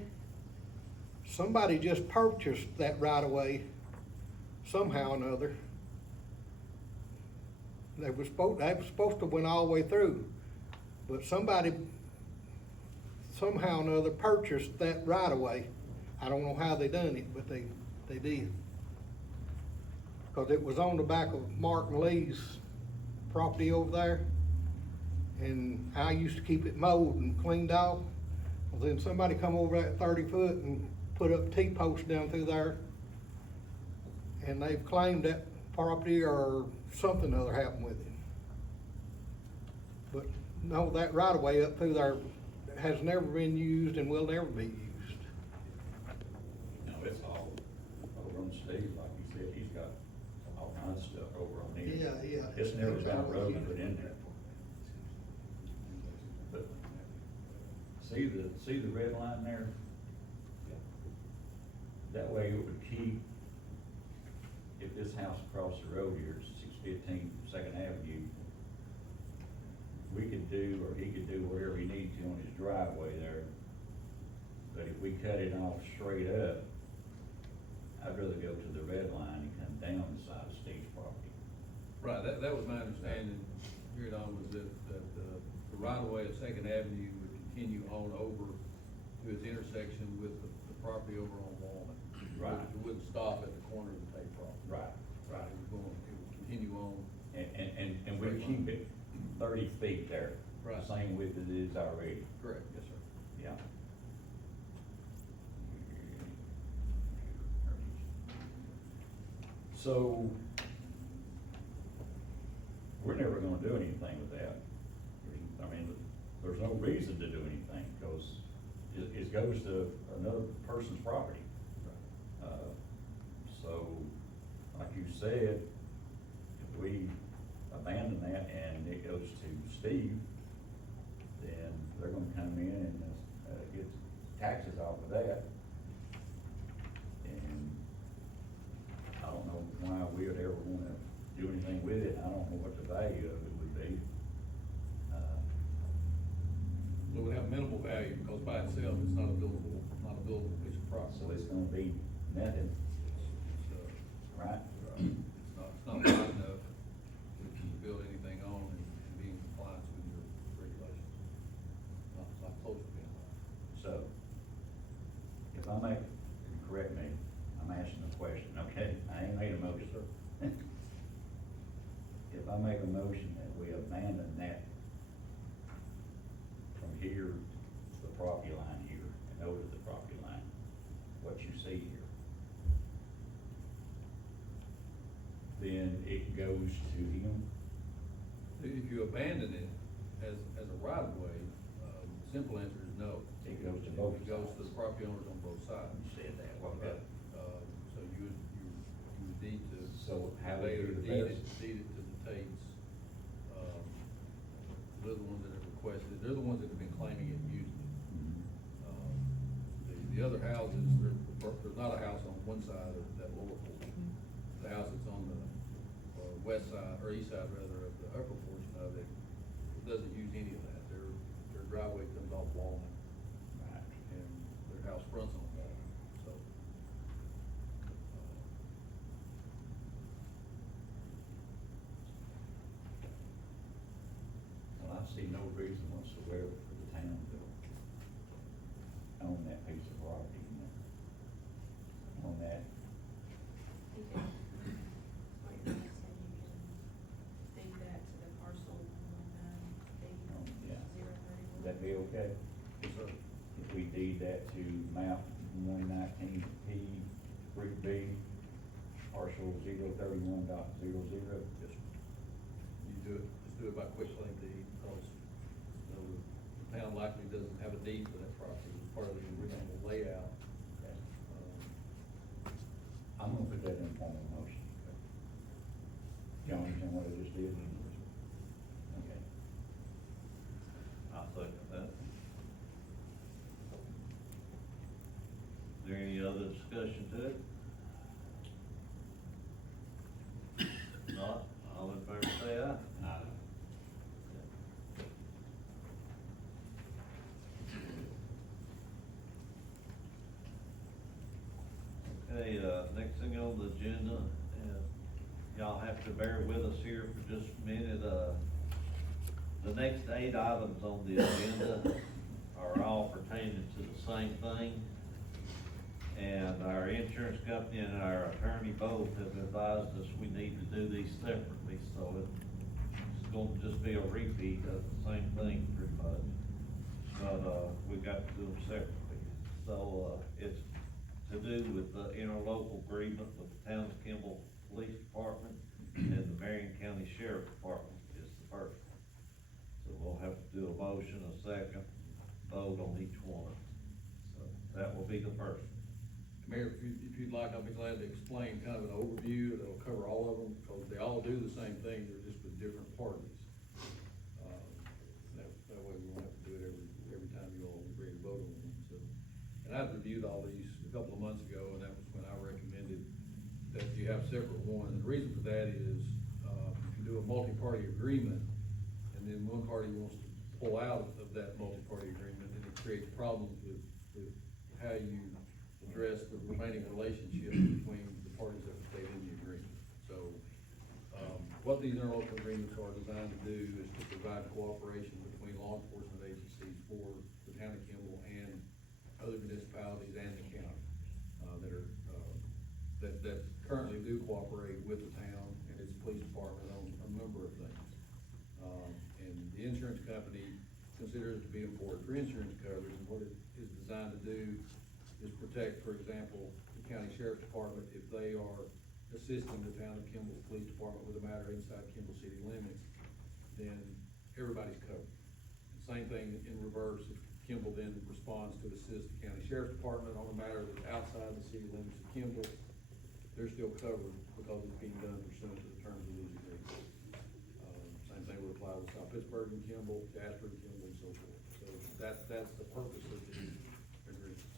somebody just purchased that right of way somehow or another. They was supposed to went all the way through, but somebody somehow or another purchased that right of way. I don't know how they done it, but they did. Cause it was on the back of Mark and Lee's property over there. And I used to keep it mowed and cleaned off. Well, then somebody come over that 30 foot and put up T-posts down through there. And they've claimed that property or something other happened with it. But no, that right of way up through there has never been used and will never be used. No, it's all over on Steve, like he said, he's got all kinds of stuff over on there. Yeah. It's never been a road put in there. But see the red line there? That way it would keep, if this house across the road here, 615 Second Avenue, we could do, or he could do whatever he needs to on his driveway there. But if we cut it off straight up, I'd rather go to the red line and come down the side of Steve's property. Right, that was my understanding, here on, was that the right of way of Second Avenue would continue on over to its intersection with the property over on Walnut. Right. It wouldn't stop at the corner of the Tate property. Right. It would continue on. And we keep it 30 feet there. Right. Same width as it is already. Correct, yes, sir. Yeah. So, we're never gonna do anything with that. There's no reason to do anything, because it goes to another person's property. So, like you said, if we abandon that and it goes to Steve, then they're gonna come in and, get taxes off of that. And I don't know why we would ever wanna do anything with it. I don't know what the value of it would be. It would have minimal value, because by itself, it's not a buildable piece of property. So it's gonna be nothing. motion. If I make a motion that we abandon that from here to the property line here and over to the property line, what you see here, then it goes to him. If you abandon it as a right of way, simple answer is no. It goes to both It goes to the sides. property owners on both sides. You said that, okay. So you would need to. So how we they do would the deed it, best? deed it to the Tates. They're the ones that have requested, it. They're the ones that have been claiming it and using it. The other houses, there's not a house on one side of that lower portion. The house that's on the, west side, or east side rather, of the upper portion of it, doesn't use any of that. Their driveway comes off Walnut, Right. and their house fronts on Walnut, so. Well, I see no reason whatsoever for the town to own that piece of property, you know, on that. You can, what you're gonna say, you can deed that to the parcel, Yeah. 031. Would that be okay? Yes, sir. If we deed that to map 119P, Group B, parcel 031.00? Yes, sir. You do it, just do it by quick claim deed, because, you know, the town likely doesn't have a deed for that property, it's part of the original layout. Okay. Um, I'm gonna put that in form of motion. Y'all understand what I just did? Okay. I'll second that. Is there any other discussion to it? Not, all in favor say aye. Okay, next thing on the agenda, y'all have to bear with us here for just a minute, the next 8 items on the agenda are all pertaining to the same thing. And our insurance company and our attorney both have advised us we need to do these separately, so it's gonna just be a repeat of the same thing pretty much. But, we got to do them separately. So, it's to do with the interlocal agreement with the town of Kimball Police Department and the Marion County Sheriff Department is the first one. So we'll have to do a motion, a second, vote on each one. So that will be the first one. Mayor, if you'd like, I'll be glad to explain kind of an overview that'll cover all of them, because they all do the same thing, they're just with different parties. That way we won't have to do it every time you all agree to vote on them, so. And I've reviewed all these a couple of months ago, and that was when I recommended that you have separate ones. And the reason for that is, if you do a multi-party agreement, and then one party wants to pull out of that multi-party agreement, then it creates problems with how you address the remaining relationship between the parties that have stayed in the agreement. So, what these interlocal agreements are designed to do is to provide cooperation between law enforcement agencies for the town of Kimball and other municipalities and the county, that currently do cooperate with the town and its police department on a number of things. And the insurance company considers it to be important for insurance coverage, and what it is designed to do is protect, for example, the county sheriff's department if they are assisting the town of Kimball Police Department with a matter inside Kimball city limits, then everybody's covered. Same thing in reverse, if Kimball then responds to assist the county sheriff's department on a matter that's outside the city limits of Kimball, they're still covered because it's being done pursuant to the terms of these agreements. Same thing would apply with South Pittsburgh and Kimball, Jasper and Kimball, and so forth. So that's the purpose of the agreements.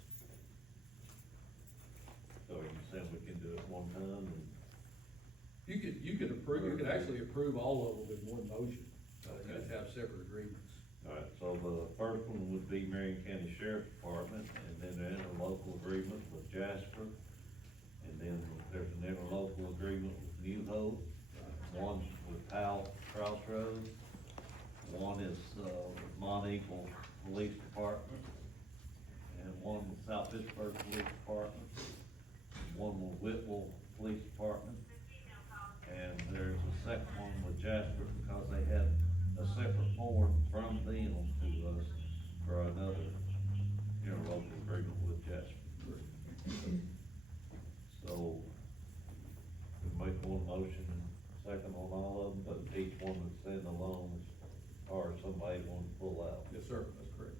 So you said we can do it one time and. You could approve, you could actually approve all of them in one motion, you Okay. just have separate agreements. All right, so the first one would be Marion County Sheriff Department, and then an interlocal agreement with Jasper. And then there's an interlocal agreement with New Hope, one's with Powell Crossroads, one is, with Mont Eagle Police Department, and one with South Pittsburgh Police Department, one with Whitwell Police Department, Jasper because they had a separate form from them to us for another interlocal agreement with Jasper. So, we make one motion and second on all of them, but each one that's stand alone, or somebody wants to pull out. Yes, sir, that's correct.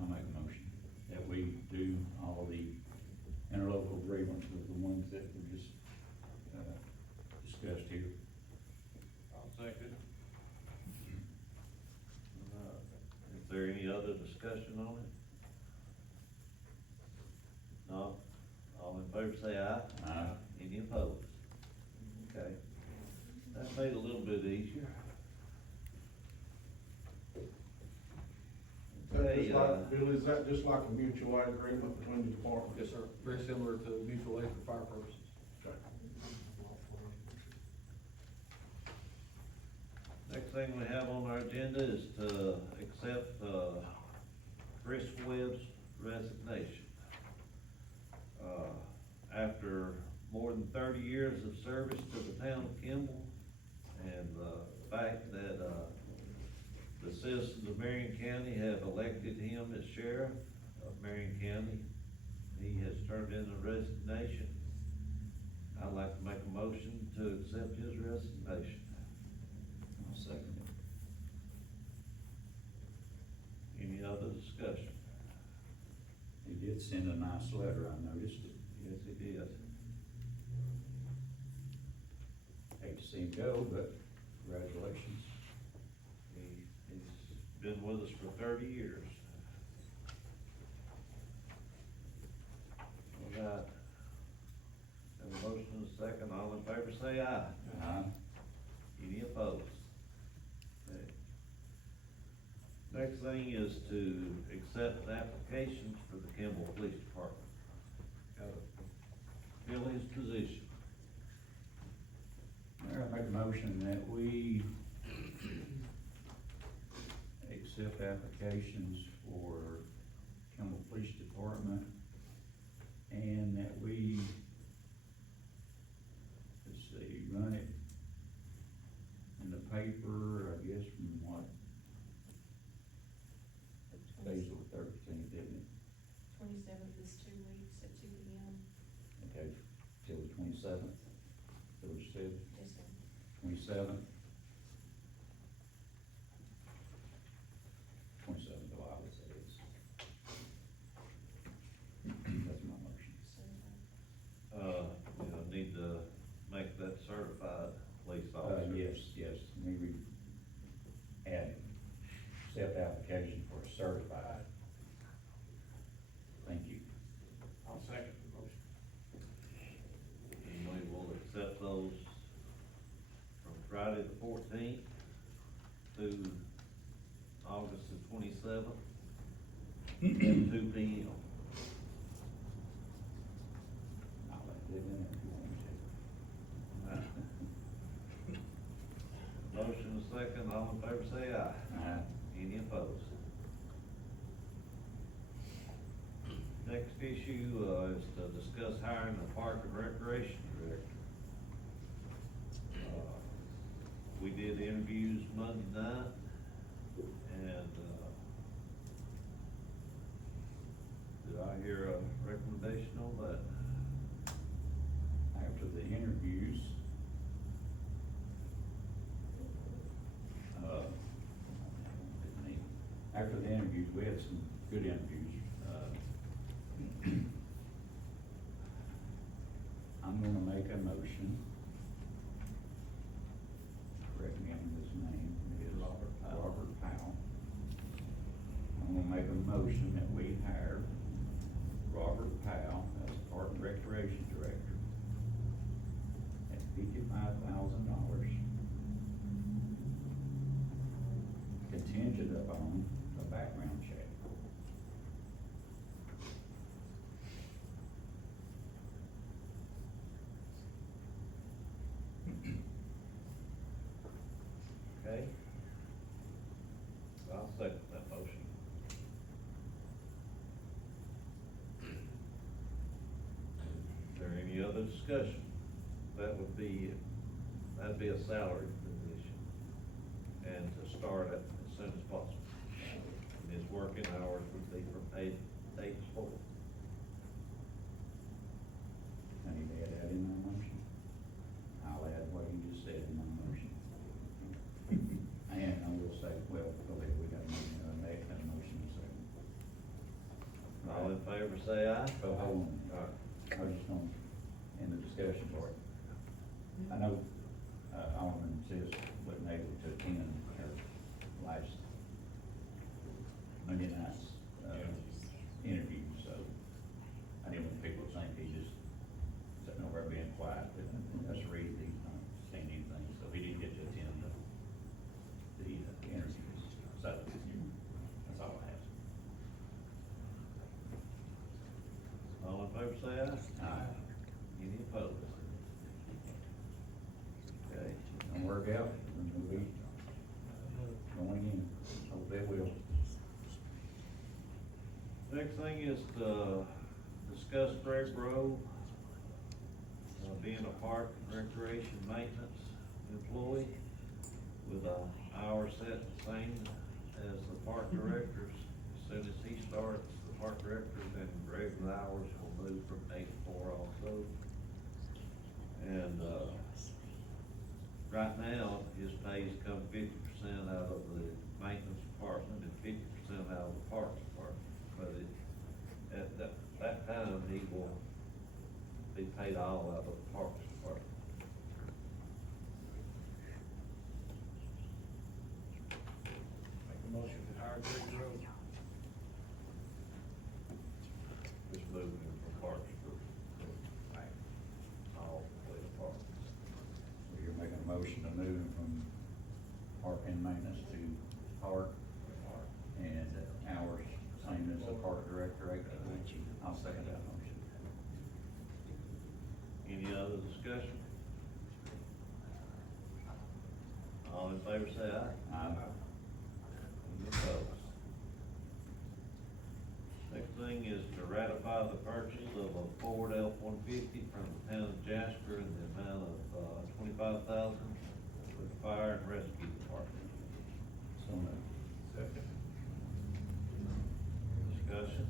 I'll make a motion that we do all the interlocal agreements with the ones that we just, discussed here. I'll second. Is there any other discussion on it? No? All in favor say aye. Aye. Any opposed? Okay. That made it a little bit easier. Okay, Bill, is that just like a mutual aid agreement between the departments? Yes, sir, very similar to mutual aid for fire purposes. next thing we have on our agenda is to accept, Chris Webb's resignation. After more than 30 years of service to the town of Kimball, and the fact that, the citizens of Marion County have elected him as sheriff of Marion County, he has turned in a resignation. I'd like to make a motion to accept his resignation. I'll second it. Any other discussion? He did send a nice letter, I noticed it. Yes, he did. Hate to see him go, but congratulations. He's been with us for 30 years. We got, have a motion and a second, all in favor say aye. Aye. Any opposed? Okay. Next thing is to accept applications for the Kimball Police Department. Got to fill his position. Mayor, I make a motion that we accept applications for Kimball Police Department, and that we, let's see, run it in the paper, I guess, from what? Basil 13th, isn't it? 27th is 2 weeks at 2 p.m. Okay, till the 27th, so we said Yes, sir. 27th. 27th of August, that is. That's my motion. So, You know, need to make that certified police officer. Yes, we add, accept application for a certified. Thank you. I'll second the motion. And we will accept those from Friday the 14th through August the 27th, at 2 p.m. I'll let live in it if you want to. Motion is second, all in favor say aye. Aye. Any opposed? Next issue, is to discuss hiring a park and recreation director. We did interviews Monday night, and, did I hear a recommendation on that? After the interviews, we had some good interviews. I'm gonna make a motion. Correct me on his name. It is Robert Powell. I'm gonna make a motion that we hire Robert Powell as Park and Recreation Director at $55,000, contingent upon a background check. Okay? I'll second that motion. Is there any other discussion? That would be that'd be a salary position, and to start it as soon as possible. And his working hours would be from 8 to 4. I need to add that in my motion. I'll add what you just said in my motion. And I will say, well, go ahead, we got a motion in a second. All in favor, say aye. So hold on. All right. I was just on, in the discussion part. I know, Alderman says wasn't able to attend her last Monday night's, interview, so I didn't want people to think he just sitting over there being quiet, but that's the reason he's not saying anything, so he didn't get to attend the interviews, so that's all I have. All in favor, say aye. Aye. Any opposed? Okay. Don't work out, and we'll be going in, hope they will. Next thing is to discuss Greg Grove, being a park and recreation maintenance employee with a hour set the same as the park directors. As soon as he starts, the park directors and Greg's hours will move from 8 to 4 also. And, right now, his pays come 50% out of the maintenance department and 50% out of the parks department. But at that time, he will be paid all out of the parks department. Make a motion to hire Greg Grove. Just moving him from parks to all the way to parks. So you're making a motion to move from park and maintenance to park, and hours, same as the park director, 8 to 4. I'll second that motion. Any other discussion? All in favor, say aye. Aye. Any opposed? Next thing is to ratify the purchase of a Ford F-150 from the town of Jasper in the amount of $25,000 for the fire and rescue department. So moved. Second. Discussion?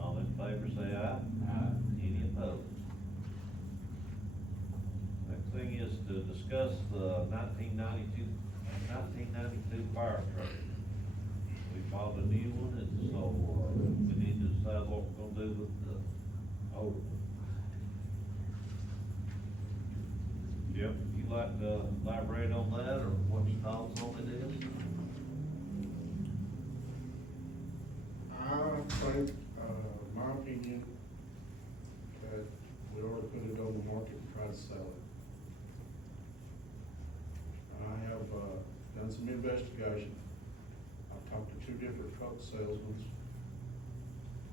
All in favor, say aye. Aye. Any opposed? Next thing is to discuss the 1992 fire truck. We bought a new one, and so, we need to decide what we're gonna do with the old one. Jim, you like to elaborate on that, or what your thoughts on it is? I think, my opinion, that we ought to put it on the market and try to sell it. I have, done some investigation. I've talked to 2 different truck salesmen.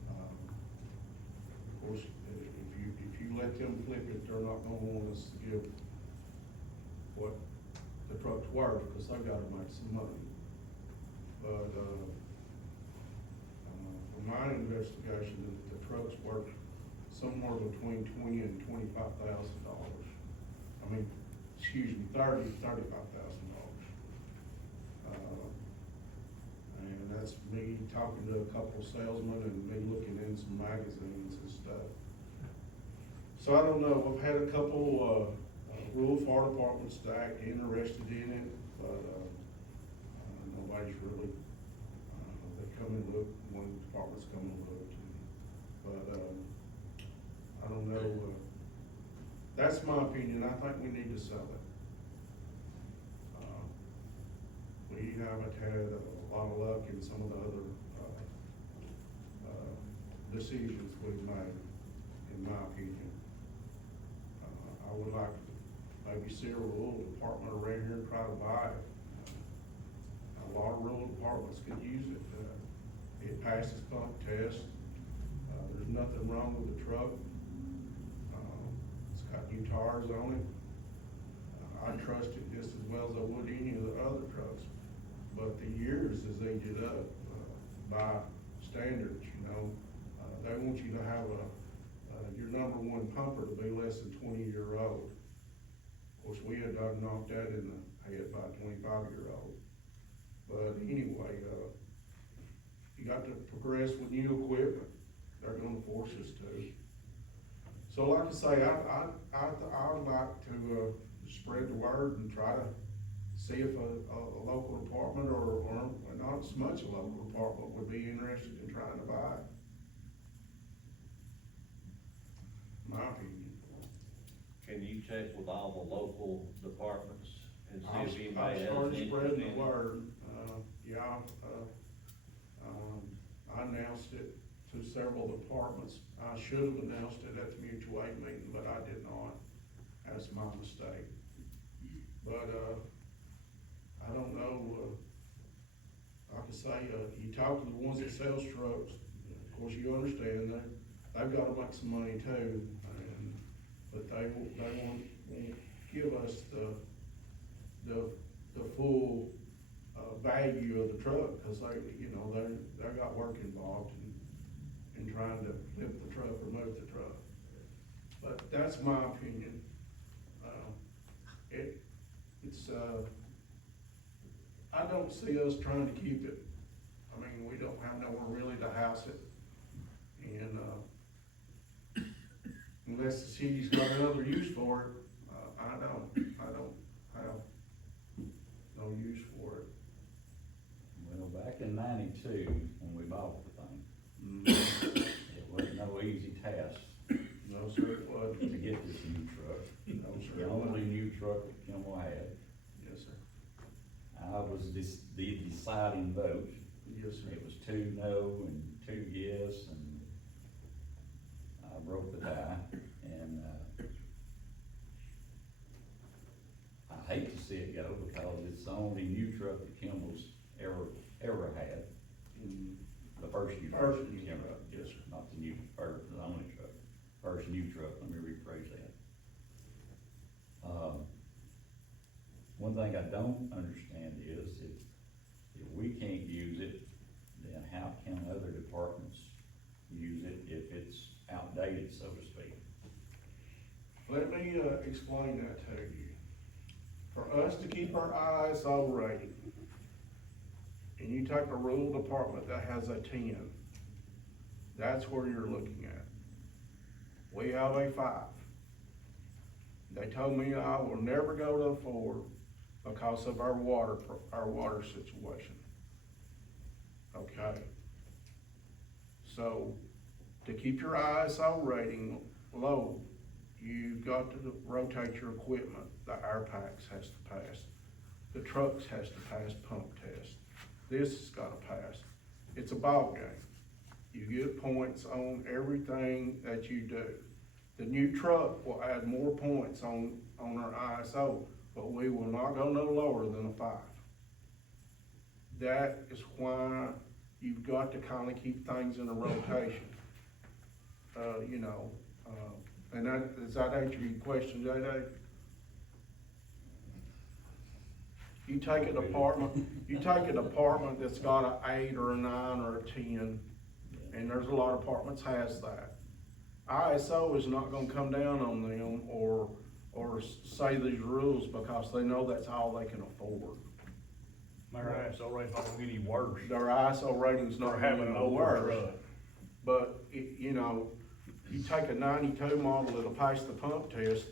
Of course, if you let them flip it, they're not gonna want us to give what the truck's worth, because they gotta make some money. But, from my investigation, the truck's worth somewhere between $20,000 and $25,000. I mean, excuse me, $35,000. And that's me talking to a couple salesmen and me looking in some magazines and stuff. So I don't know, I've had a couple, rural fire departments that act interested in it, but, nobody's really, they come and look, one of the departments come and look. But, I don't know, that's my opinion, I think we need to sell it. We haven't had a lot of luck in some of the other, decisions we've made, in my opinion. I would like to maybe see a rural department around here and try to buy it. A lot of rural departments could use it. It passes pump test. There's nothing wrong with the truck. It's got new tires on it. I trust it just as well as I would any of the other trucks. But the years as they get up, by standards, they want you to have a your number one pumper to be less than 20-year-old. Of course, we had done knocked that in the head by a 25-year-old. But anyway, you got to progress with new equipment. They're gonna force us to. So like I say, I'd like to, spread the word and try to see if a local department or not so much a local department would be interested in trying to buy it. My opinion. Can you check with all the local departments and I've see if anybody has started any spreading interest in the it? word, I announced it to several departments. I should have announced it at the mutual aid meeting, but I did not. That's my mistake. But, I don't know, like I say, you talk to the ones that sells trucks, of course, you understand that they've gotta make some money too, but they won't give us the full, value of the truck, cause they got work involved in trying to lift the truck or move the truck. But that's my opinion. I don't see us trying to keep it. I mean, we don't have nowhere really to house it. And, unless the city's got another use for it, I don't have no use for it. Well, back in '92, when we bought the thing, it wasn't no easy task No, sir, it wasn't. to get this new truck. No, sir, The it only wasn't. new truck that Kimball had. Yes, sir. I was the deciding vote. Yes, sir. It was 2 no and 2 yes, and I broke the tie, and, I hate to see it go, because it's the only new truck that Kimball's ever had. Mm, The first new truck. First new truck, yes, sir. Not the new, first, the only truck, first new truck, let me rephrase that. One thing I don't understand is if we can't use it, then how can other departments use it if it's outdated, so to speak? Let me, explain that to you. For us to keep our ISO rating, and you take a rural department that has a 10, that's where you're looking at. We have a 5. They told me I will never go to a 4 because of our water situation. Okay? So, to keep your ISO rating low, you've got to rotate your equipment. The air packs has to pass. The trucks has to pass pump test. This has gotta pass. It's a ball game. You get points on everything that you do. The new truck will add more points on our ISO, but we will not go no lower than a 5. That is why you've got to kinda keep things in a rotation. And does that answer your question, J.J.? You take a department that's got an 8 or a 9 or a 10, and there's a lot of departments has that. ISO is not gonna come down on them or say these rules because they know that's all they can afford. Their ISO rate's not gonna get any worse. Their ISO rating's not For gonna having be an no older worse. truck. But, you take a 92 model that'll pass the pump test,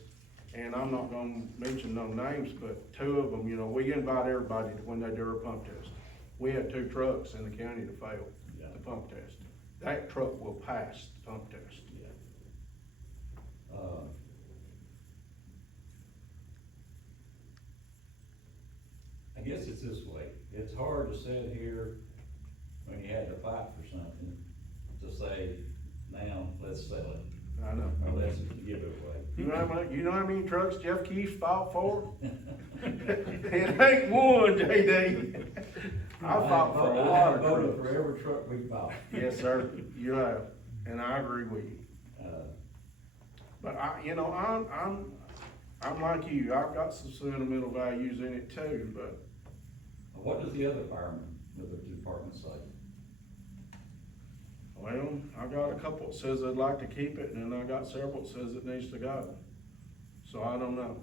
and I'm not gonna mention no names, but 2 of them, we invite everybody to when they do a pump test. We had 2 trucks in the county to fail the pump test. That truck will pass the pump test. I guess it's this way, it's hard to sit here when you had to fight for something, to say, now, let's sell it, I know. or let's give it away. You know how many trucks Jeff Keefe fought for? It ain't one, JD. I fought for a lot of I voted trucks. for every truck we bought. Yes, sir, you have, and I agree with you. But I'm like you, I've got some sentimental values in it too, but What does the other department say? Well, I got a couple that says they'd like to keep it, and then I got several that says it needs to go. So I don't know.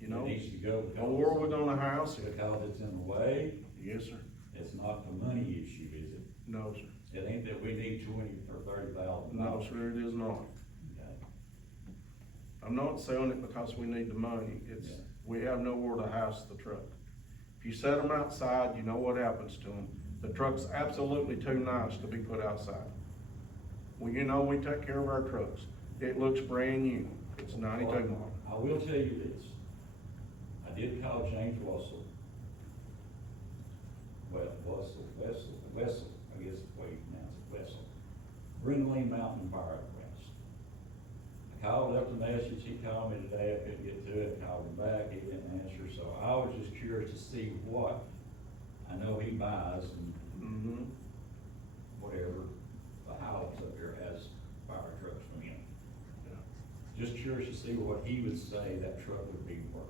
You know, It needs to go or we're gonna house it. because it's in the way. Yes, sir. It's not the money issue, is it? No, sir. It ain't that we need 20 or 30,000 No, dollars. sir, it is not. I'm not selling it because we need the money. It's, Yeah. we have nowhere to house the truck. If you set them outside, you know what happens to them. The truck's absolutely too nice to be put outside. Well, you know, we take care of our trucks. It looks brand new. It's 92 model. I will tell you this. I did call James Russell. Well, Wessel, I guess the way you pronounce it, Wessel. Brindley Mountain Fire West. I called, left a message, he called me today, I couldn't get to it, I called him back, he didn't answer, so I was just curious to see what, I know he buys and Mm-hmm. whatever, the house up here has fire trucks from him. Just curious to see what he would say that truck would be worth.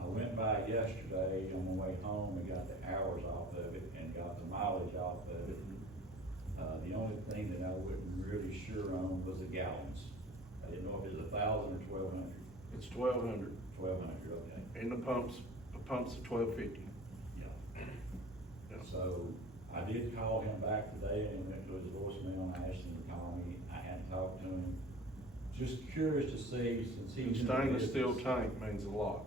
I went by yesterday on my way home and got the hours off of it and got the mileage off of it. The only thing that I wasn't really sure on was the gallons. I didn't know if it was 1,000 or 1,200. It's 1,200. 1,200, okay. And the pump's at 1,250. Yeah. Yeah. So I did call him back today and went to his voicemail and I asked him to call me. I hadn't talked to him. Just curious to see, since And he's. in the stainless steel business- tank means a lot.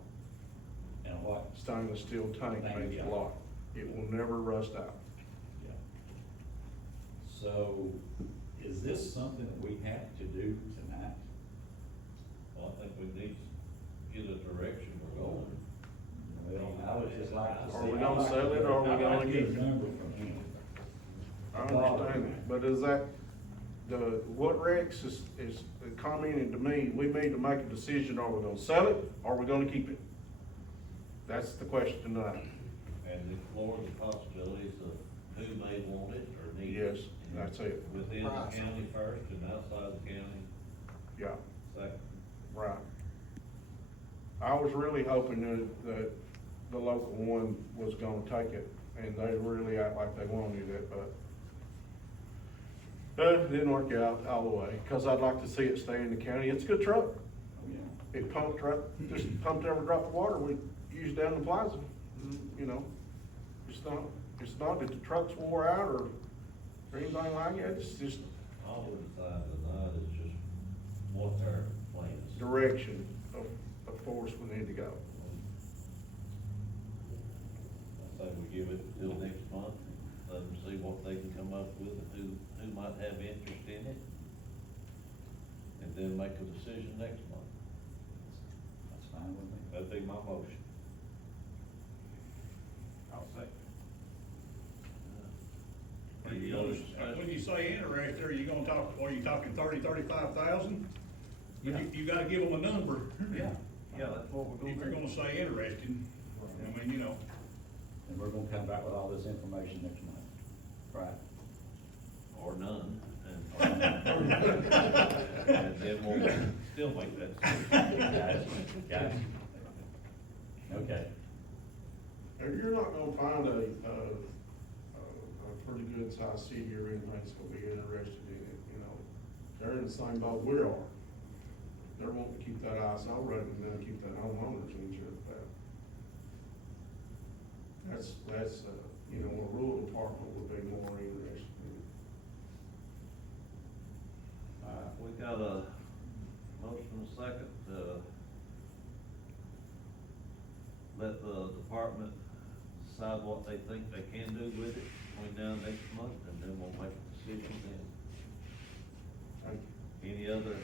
And what? Stainless steel tank Thank means you. a lot. It will never rust out. Yeah. So, is this something that we have to do tonight? Well, I think we need to get a direction we're going. Well, I would just like to see. Are we gonna sell it or are we I'd gonna like to keep get it? a number from him. I understand that, but is that, what Rex is commenting to me, we need to make a decision, are we gonna sell it, or are we gonna keep it? That's the question tonight. And explore the possibilities of who may want it or need it. Yes, that's it. Within the Price. county first and outside the county Yeah, second. right. I was really hoping that the local one was gonna take it, and they really act like they wanted it, but it didn't work out all the way, cause I'd like to see it stay in the county. It's a good truck. Oh, yeah. It pumped right, just pumped every drop of water we used down the plaza, you know. It's not that the truck's wore out or anything like that, it's just All we decide tonight is just what their plans. direction of course we need to go. I say we give it till next month, let them see what they can come up with, and who might have interest in it. And then make a decision next month. That's fine with me. That'd be my motion. I'll second. Any other discussion? When you say interested, are you gonna talk, are you talking 35,000? Yeah. You gotta give them a number. Yeah, that's what we're If gonna you're do. gonna say interested, I mean, you know. And we're gonna come back with all this information next month. Right. Or none, and then we'll still make that decision. Gotcha. Okay. If you're not gonna find a pretty good sized city or anything that's gonna be interested in it, you know, they're in the same boat we are. They're wanting to keep that ISO rating, and then keep that homeowners insurance back. That's, you know, a rural department would be more interested in it. We got a motion and a second to let the department decide what they think they can do with it between now and next month, and then we'll make a decision then. Thank you. Any other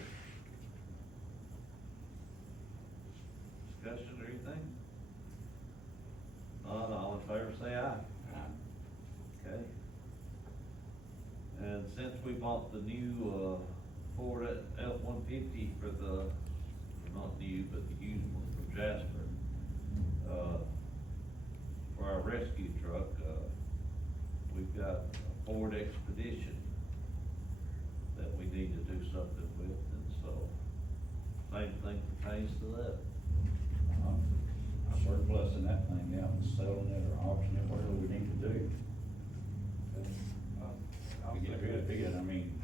discussion or anything? None, all in favor say aye. Okay. And since we bought the new, Ford F-150 for the, not new, but the used one from Jasper, for our rescue truck, we've got a Ford Expedition that we need to do something with, and so, same thing pertains to that. Surplusing that thing out and selling it or auctioning it, whatever we need to do. to get a good bid, I mean,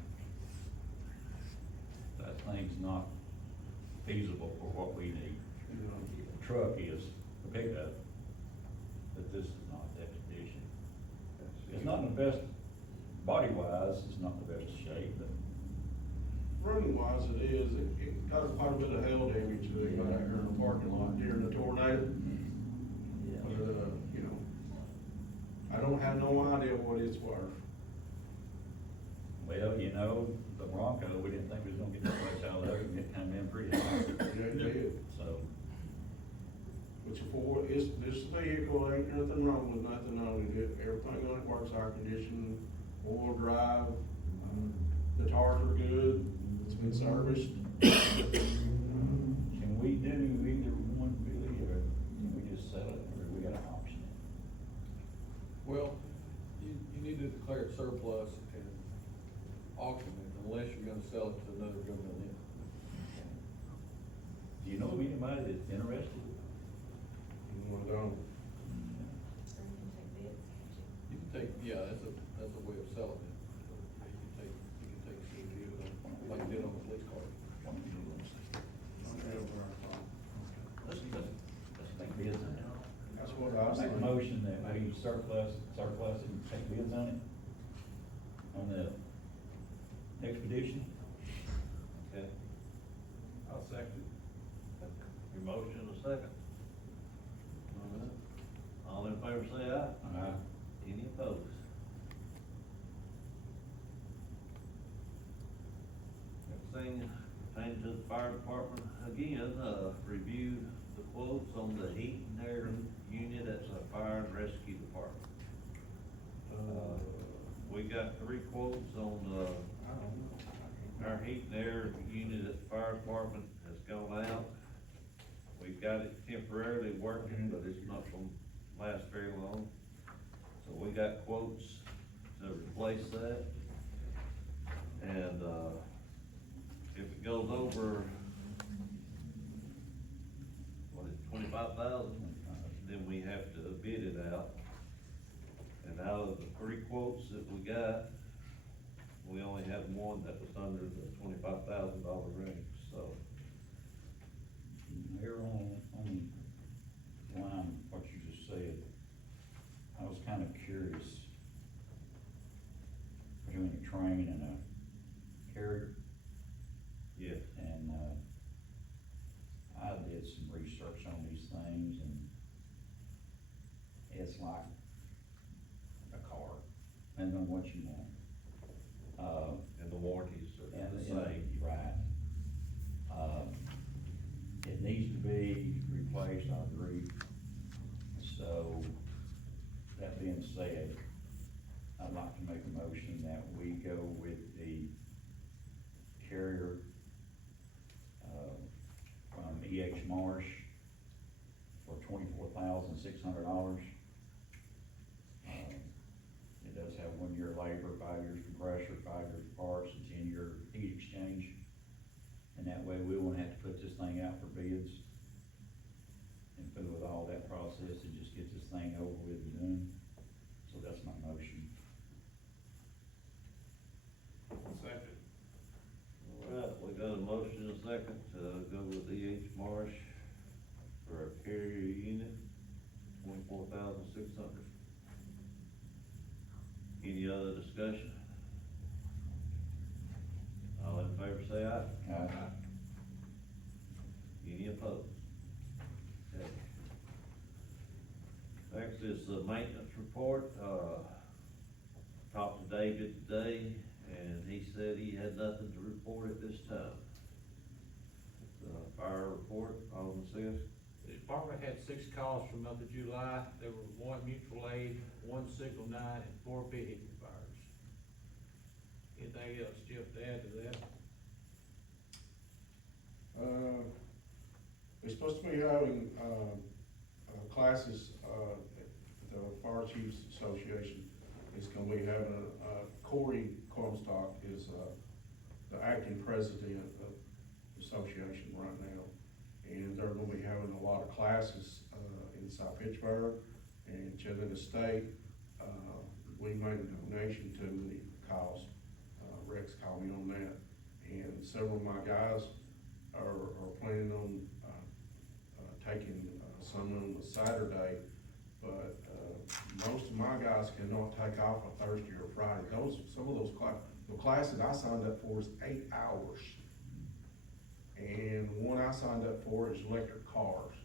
that thing's not feasible for what we need. You know, The truck is, the pickup, but this is not that condition. It's not in the best, body-wise, it's not the best shape, but running wise it is, it got quite a bit of hail damage to it, out here in the parking lot during the tornado. But, you know, I don't have no idea what it's worth. well, you know, the Bronco, we didn't think we was gonna get that much out of it, and it come in pretty high. Yeah, it did. So, Which for, this vehicle, ain't nothing wrong with nothing on it, everything on it works, air conditioning, four-wheel drive, the tires are good, it's been serviced. can we do either one, Billy, or can we just sell it, or we got an option? Well, you need to declare it surplus and auction it unless you're gonna sell it to another government entity. Do you know of anybody that's interested? Well, don't. So you can take bids, can't you? You can take, yeah, that's a way of selling it. You can take some deals like you did on the police car. Let's take bids on it. That's what I was Make a thinking. motion that we surplus it and take bids on it, on the expedition. Okay, I'll second your motion and a second. All in favor say aye. Any opposed? Next thing, pertaining to the fire department, again, review the quotes on the heat and air unit at the fire and rescue department. We got 3 quotes on, our heat and air unit at the fire department has gone out. We've got it temporarily working, but it's not gonna last very long. So we got quotes to replace that. And, if it goes over, what is it, 25,000, then we have to bid it out. And out of the 3 quotes that we got, we only had one that was under the $25,000 range, so. Here on line, what you just said, I was kind of curious between a train and a carrier, Yes. and, I did some research on these things, and it's like a car, depending on what you want. And the warranties are And the the same. right. It needs to be replaced, I agree. So, that being said, I'd like to make a motion that we go with the carrier, from E.H. Marsh for $24,600. It does have 1 year labor, 5 years compressor, 5 years parts, and 10-year heat exchange. And that way we won't have to put this thing out for bids and fiddle with all that process and just get this thing over with and done. So that's my motion. Second. All right, we got a motion and a second to go with E.H. Marsh for a carrier unit, 24,600. Any other discussion? All in favor say aye. Any opposed? Okay. Next is the maintenance report. Talked to David today, and he said he had nothing to report at this time. Fire report, Alderman Sis? The department had 6 calls for the month of July. There were 1 mutual aid, 1 signal 9, and 4 vehicle fires. Anything else, Jeff, to add to that? We're supposed to be having, classes, at the Fire Chiefs Association. Is gonna be having, Corey Comstock is, the acting president of the association right now. And they're gonna be having a lot of classes, inside Pittsburgh and Chattanooga State. We made a donation to the cause. Rex called me on that. And several of my guys are planning on, taking, some of them a Saturday. But, most of my guys cannot take off a Thursday or Friday. Some of those the classes I signed up for is 8 hours. And one I signed up for is electric cars,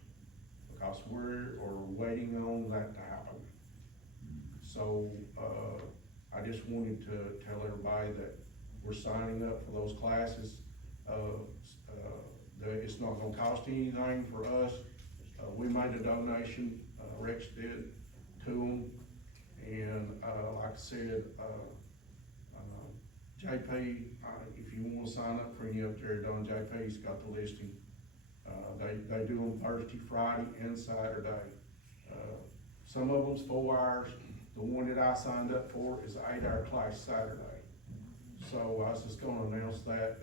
because we're waiting on that to happen. So, I just wanted to tell everybody that we're signing up for those classes. That it's not gonna cost anything for us. We made a donation, Rex did, to them. And, like I said, JP, if you wanna sign up for any up there, Don JP's got the listing. They do them Thursday, Friday, and Saturday. Some of them's 4 hours. The one that I signed up for is an 8-hour class Saturday. So I was just gonna announce that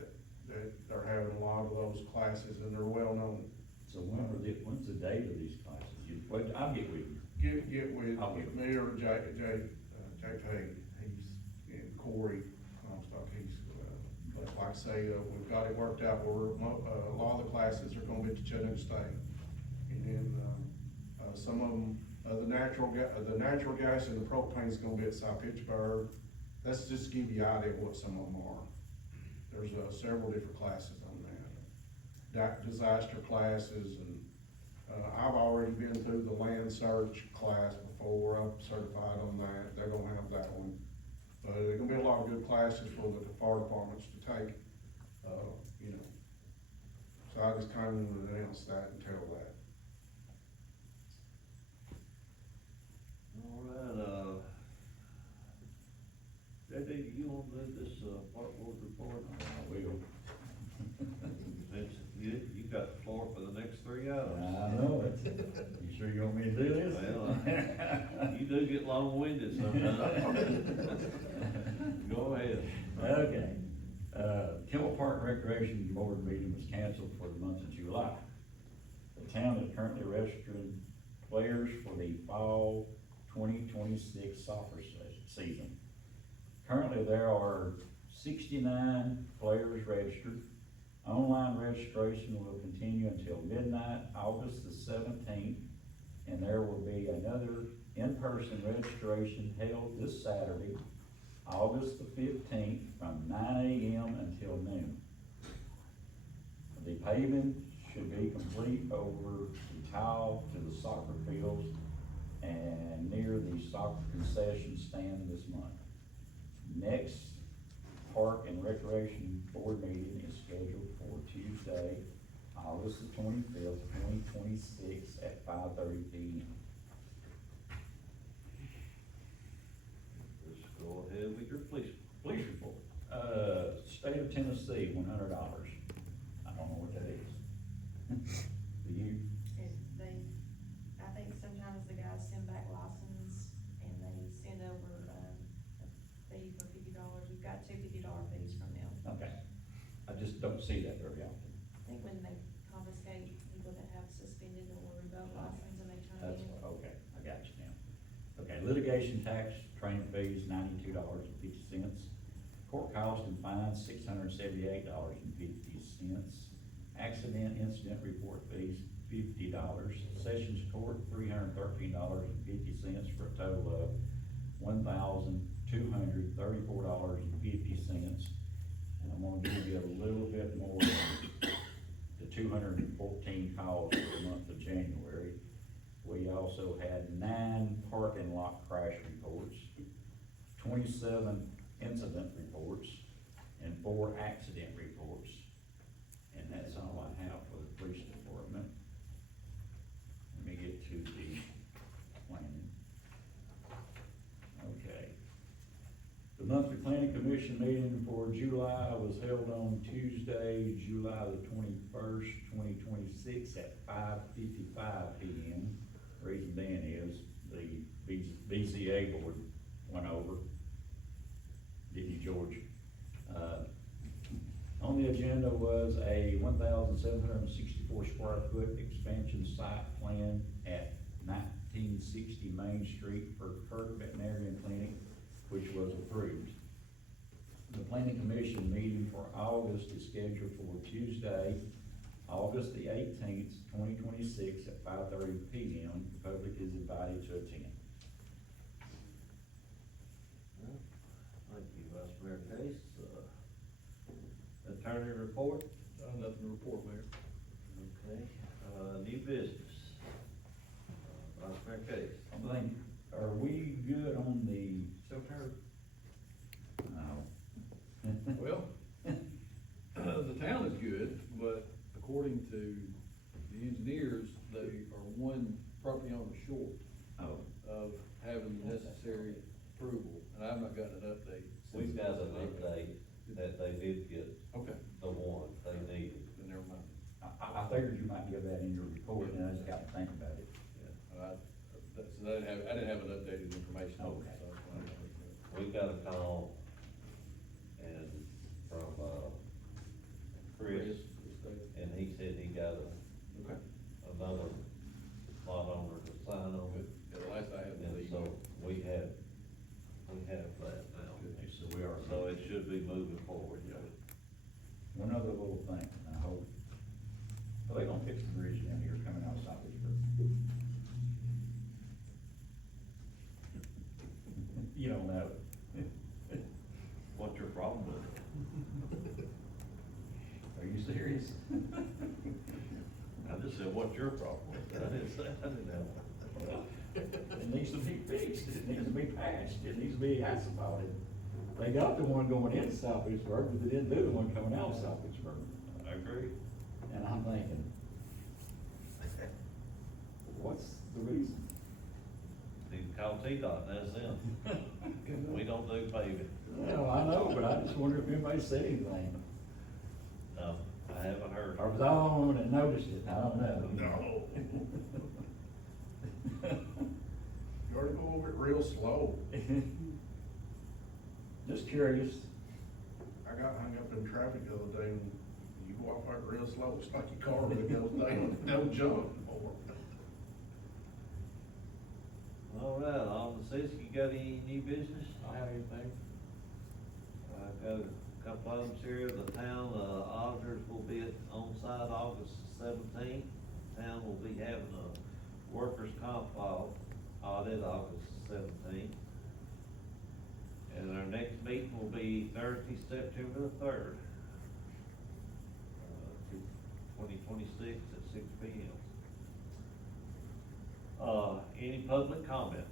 they're having a lot of those classes, and they're well known. So when's the date of these classes? I'll get with you. Get with I'll get with me or JP, and Corey Comstock, but like I say, we've got it worked out where, a lot of the classes are gonna be at the Chattanooga State. And then, some of them, the natural gas and the propane's gonna be at South Pittsburgh. That's just to give you an idea of what some of them are. There's, several different classes on that. Disaster classes, and, I've already been through the land search class before. I'm certified on that. They're gonna have that one. But there's gonna be a lot of good classes for the fire departments to take, you know. So I just kinda wanted to announce that and tell that. All right, JD, you want to do this, park board report? I will. Since you got the floor for the next 3 items. I know it. You sure you want me to do this? Well, you do get long-winded sometimes. Go ahead. Okay. Kimball Park Recreation Board meeting was canceled for the month of July. The town is currently registering players for the fall 2026 soccer season. Currently, there are 69 players registered. Online registration will continue until midnight, August the 17th, and there will be another in-person registration held this Saturday, August the 15th, from 9 a.m. until noon. The paving should be complete over the tile to the soccer fields and near the soccer concession stand this month. Next Park and Recreation Board meeting is scheduled for Tuesday, August the 25th, 2026 at 5:30 p.m. Let's go ahead with your police. Police report. State of Tennessee, $100. I don't know what that is. Do you? I think sometimes the guys send back license and they send over, a fee for $50. We've got two $50 fees from them. Okay. I just don't see that very often. I think when they confiscate people that have suspended or revoked license and they turn That's, it in. okay, I got you now. Okay, litigation tax, training fees, $92.50. Court cost and fines, $678.50. Accident incident report fees, $50. Sessions court, $313.50 for a total of $1,234.50. And I'm gonna give you a little bit more than the 214 calls for the month of January. We also had 9 parking lot crash reports, 27 incident reports, and 4 accident reports. And that's all I have for the police department. Let me get to the planning. Okay. The monthly planning commission meeting for July was held on Tuesday, July the 21st, 2026 at 5:55 p.m. Reason being is the BZA board went over. Did you, George? On the agenda was a 1,764 square foot expansion site plan at 1960 Main Street for Kirk Veterinarian Clinic, which was approved. The planning commission meeting for August is scheduled for Tuesday, August the 18th, 2026 at 5:30 PM. The public is invited to attend. Thank you, Vice Mayor Case. Attorney report? Nothing to report, Mayor. Okay, new business. Vice Mayor Case? I think, are we good on the cemetery? No. Well, the town is good, but according to the engineers, they are one property owner short Oh, of having the necessary approval, and I've not gotten an update. We've got an update that they did get Okay, the one they needed. then never mind. I figured you might give that in your report, and I just got to think about it. So I didn't have an updated information on it, Okay. so. that's why I didn't have it. We got a call and from, Chris, and he said he got Okay, another lot owner to sign on good. it. Yeah, the last I had was And the. so we have that now. Okay, so we are. So it should be moving forward. One other little thing, and I hope, well, they gonna fix the bridge down here coming out of Southeastburg. You don't know. What's your problem with it? Are you serious? I just said, what's your problem with it? I didn't say, I didn't have. It needs to be fixed, it needs to be patched, it needs to be asphalted. They got the one going into Southeastburg, but they didn't do the one coming out of Southeastburg. I agree. And I'm thinking, what's the reason? You can call T-Dot, that's them. We don't do paving. Well, I know, but I just wonder if anybody said anything. No, I haven't heard. Or was I the only one that noticed it? I don't know. No. You ought to go over it real slow. Just curious. I got hung up in traffic the other day, and you go off that real slow, it's like your car really goes down, don't jump more. All right, on the citizen, you got any new business? I have anything? I've got a couple items here. The town, auditors will be on site August 17th. Town will be having a workers' comp audit August 17th. And our next meeting will be Thursday, September the 3rd, 2026 at 6 p.m. Any public comments?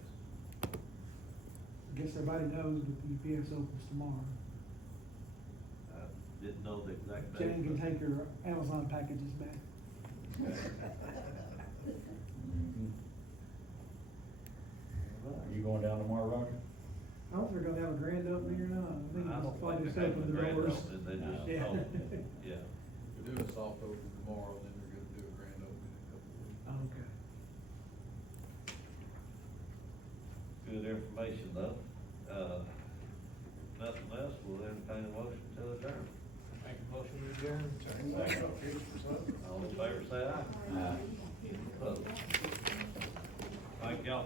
I guess everybody knows that the UPS opens tomorrow. I didn't know the exact date. Jane can take her Amazon packages back. Are you going down tomorrow, Roger? I don't know if they're gonna have a grand opening or not. I think I it's don't probably think just they have open the the grand doors. opening, they just Yeah. open, yeah. They're doing a soft open tomorrow, then they're gonna do a grand opening in a couple of weeks. Okay. Good information though. Nothing else, we'll entertain a motion to adjourn. Make a motion to adjourn? All in favor, say aye. Uh, Opposed? Thank y'all.